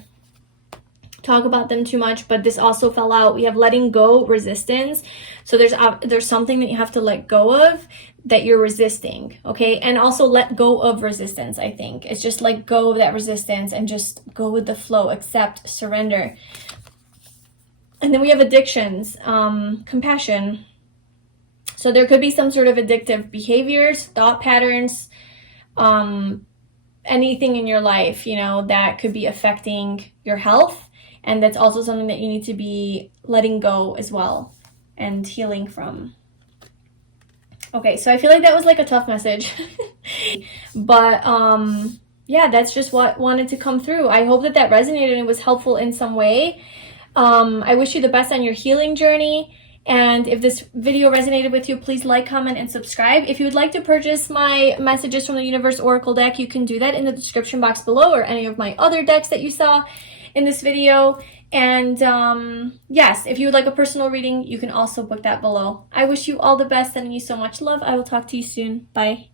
talk about them too much, but this also fell out. We have letting go, resistance. So there's something that you have to let go of that you're resisting, okay? And also let go of resistance, I think. It's just let go of that resistance and just go with the flow, accept, surrender. And then we have addictions, compassion. So there could be some sort of addictive behaviors, thought patterns, anything in your life, you know, that could be affecting your health. And that's also something that you need to be letting go as well and healing from. Okay, so I feel like that was like a tough message. But yeah, that's just what wanted to come through. I hope that that resonated and was helpful in some way. I wish you the best on your healing journey. And if this video resonated with you, please like, comment, and subscribe. If you would like to purchase my Messages from the Universe Oracle deck, you can do that in the description box below, or any of my other decks that you saw in this video. And yes, if you would like a personal reading, you can also book that below. I wish you all the best, sending you so much love. I will talk to you soon. Bye.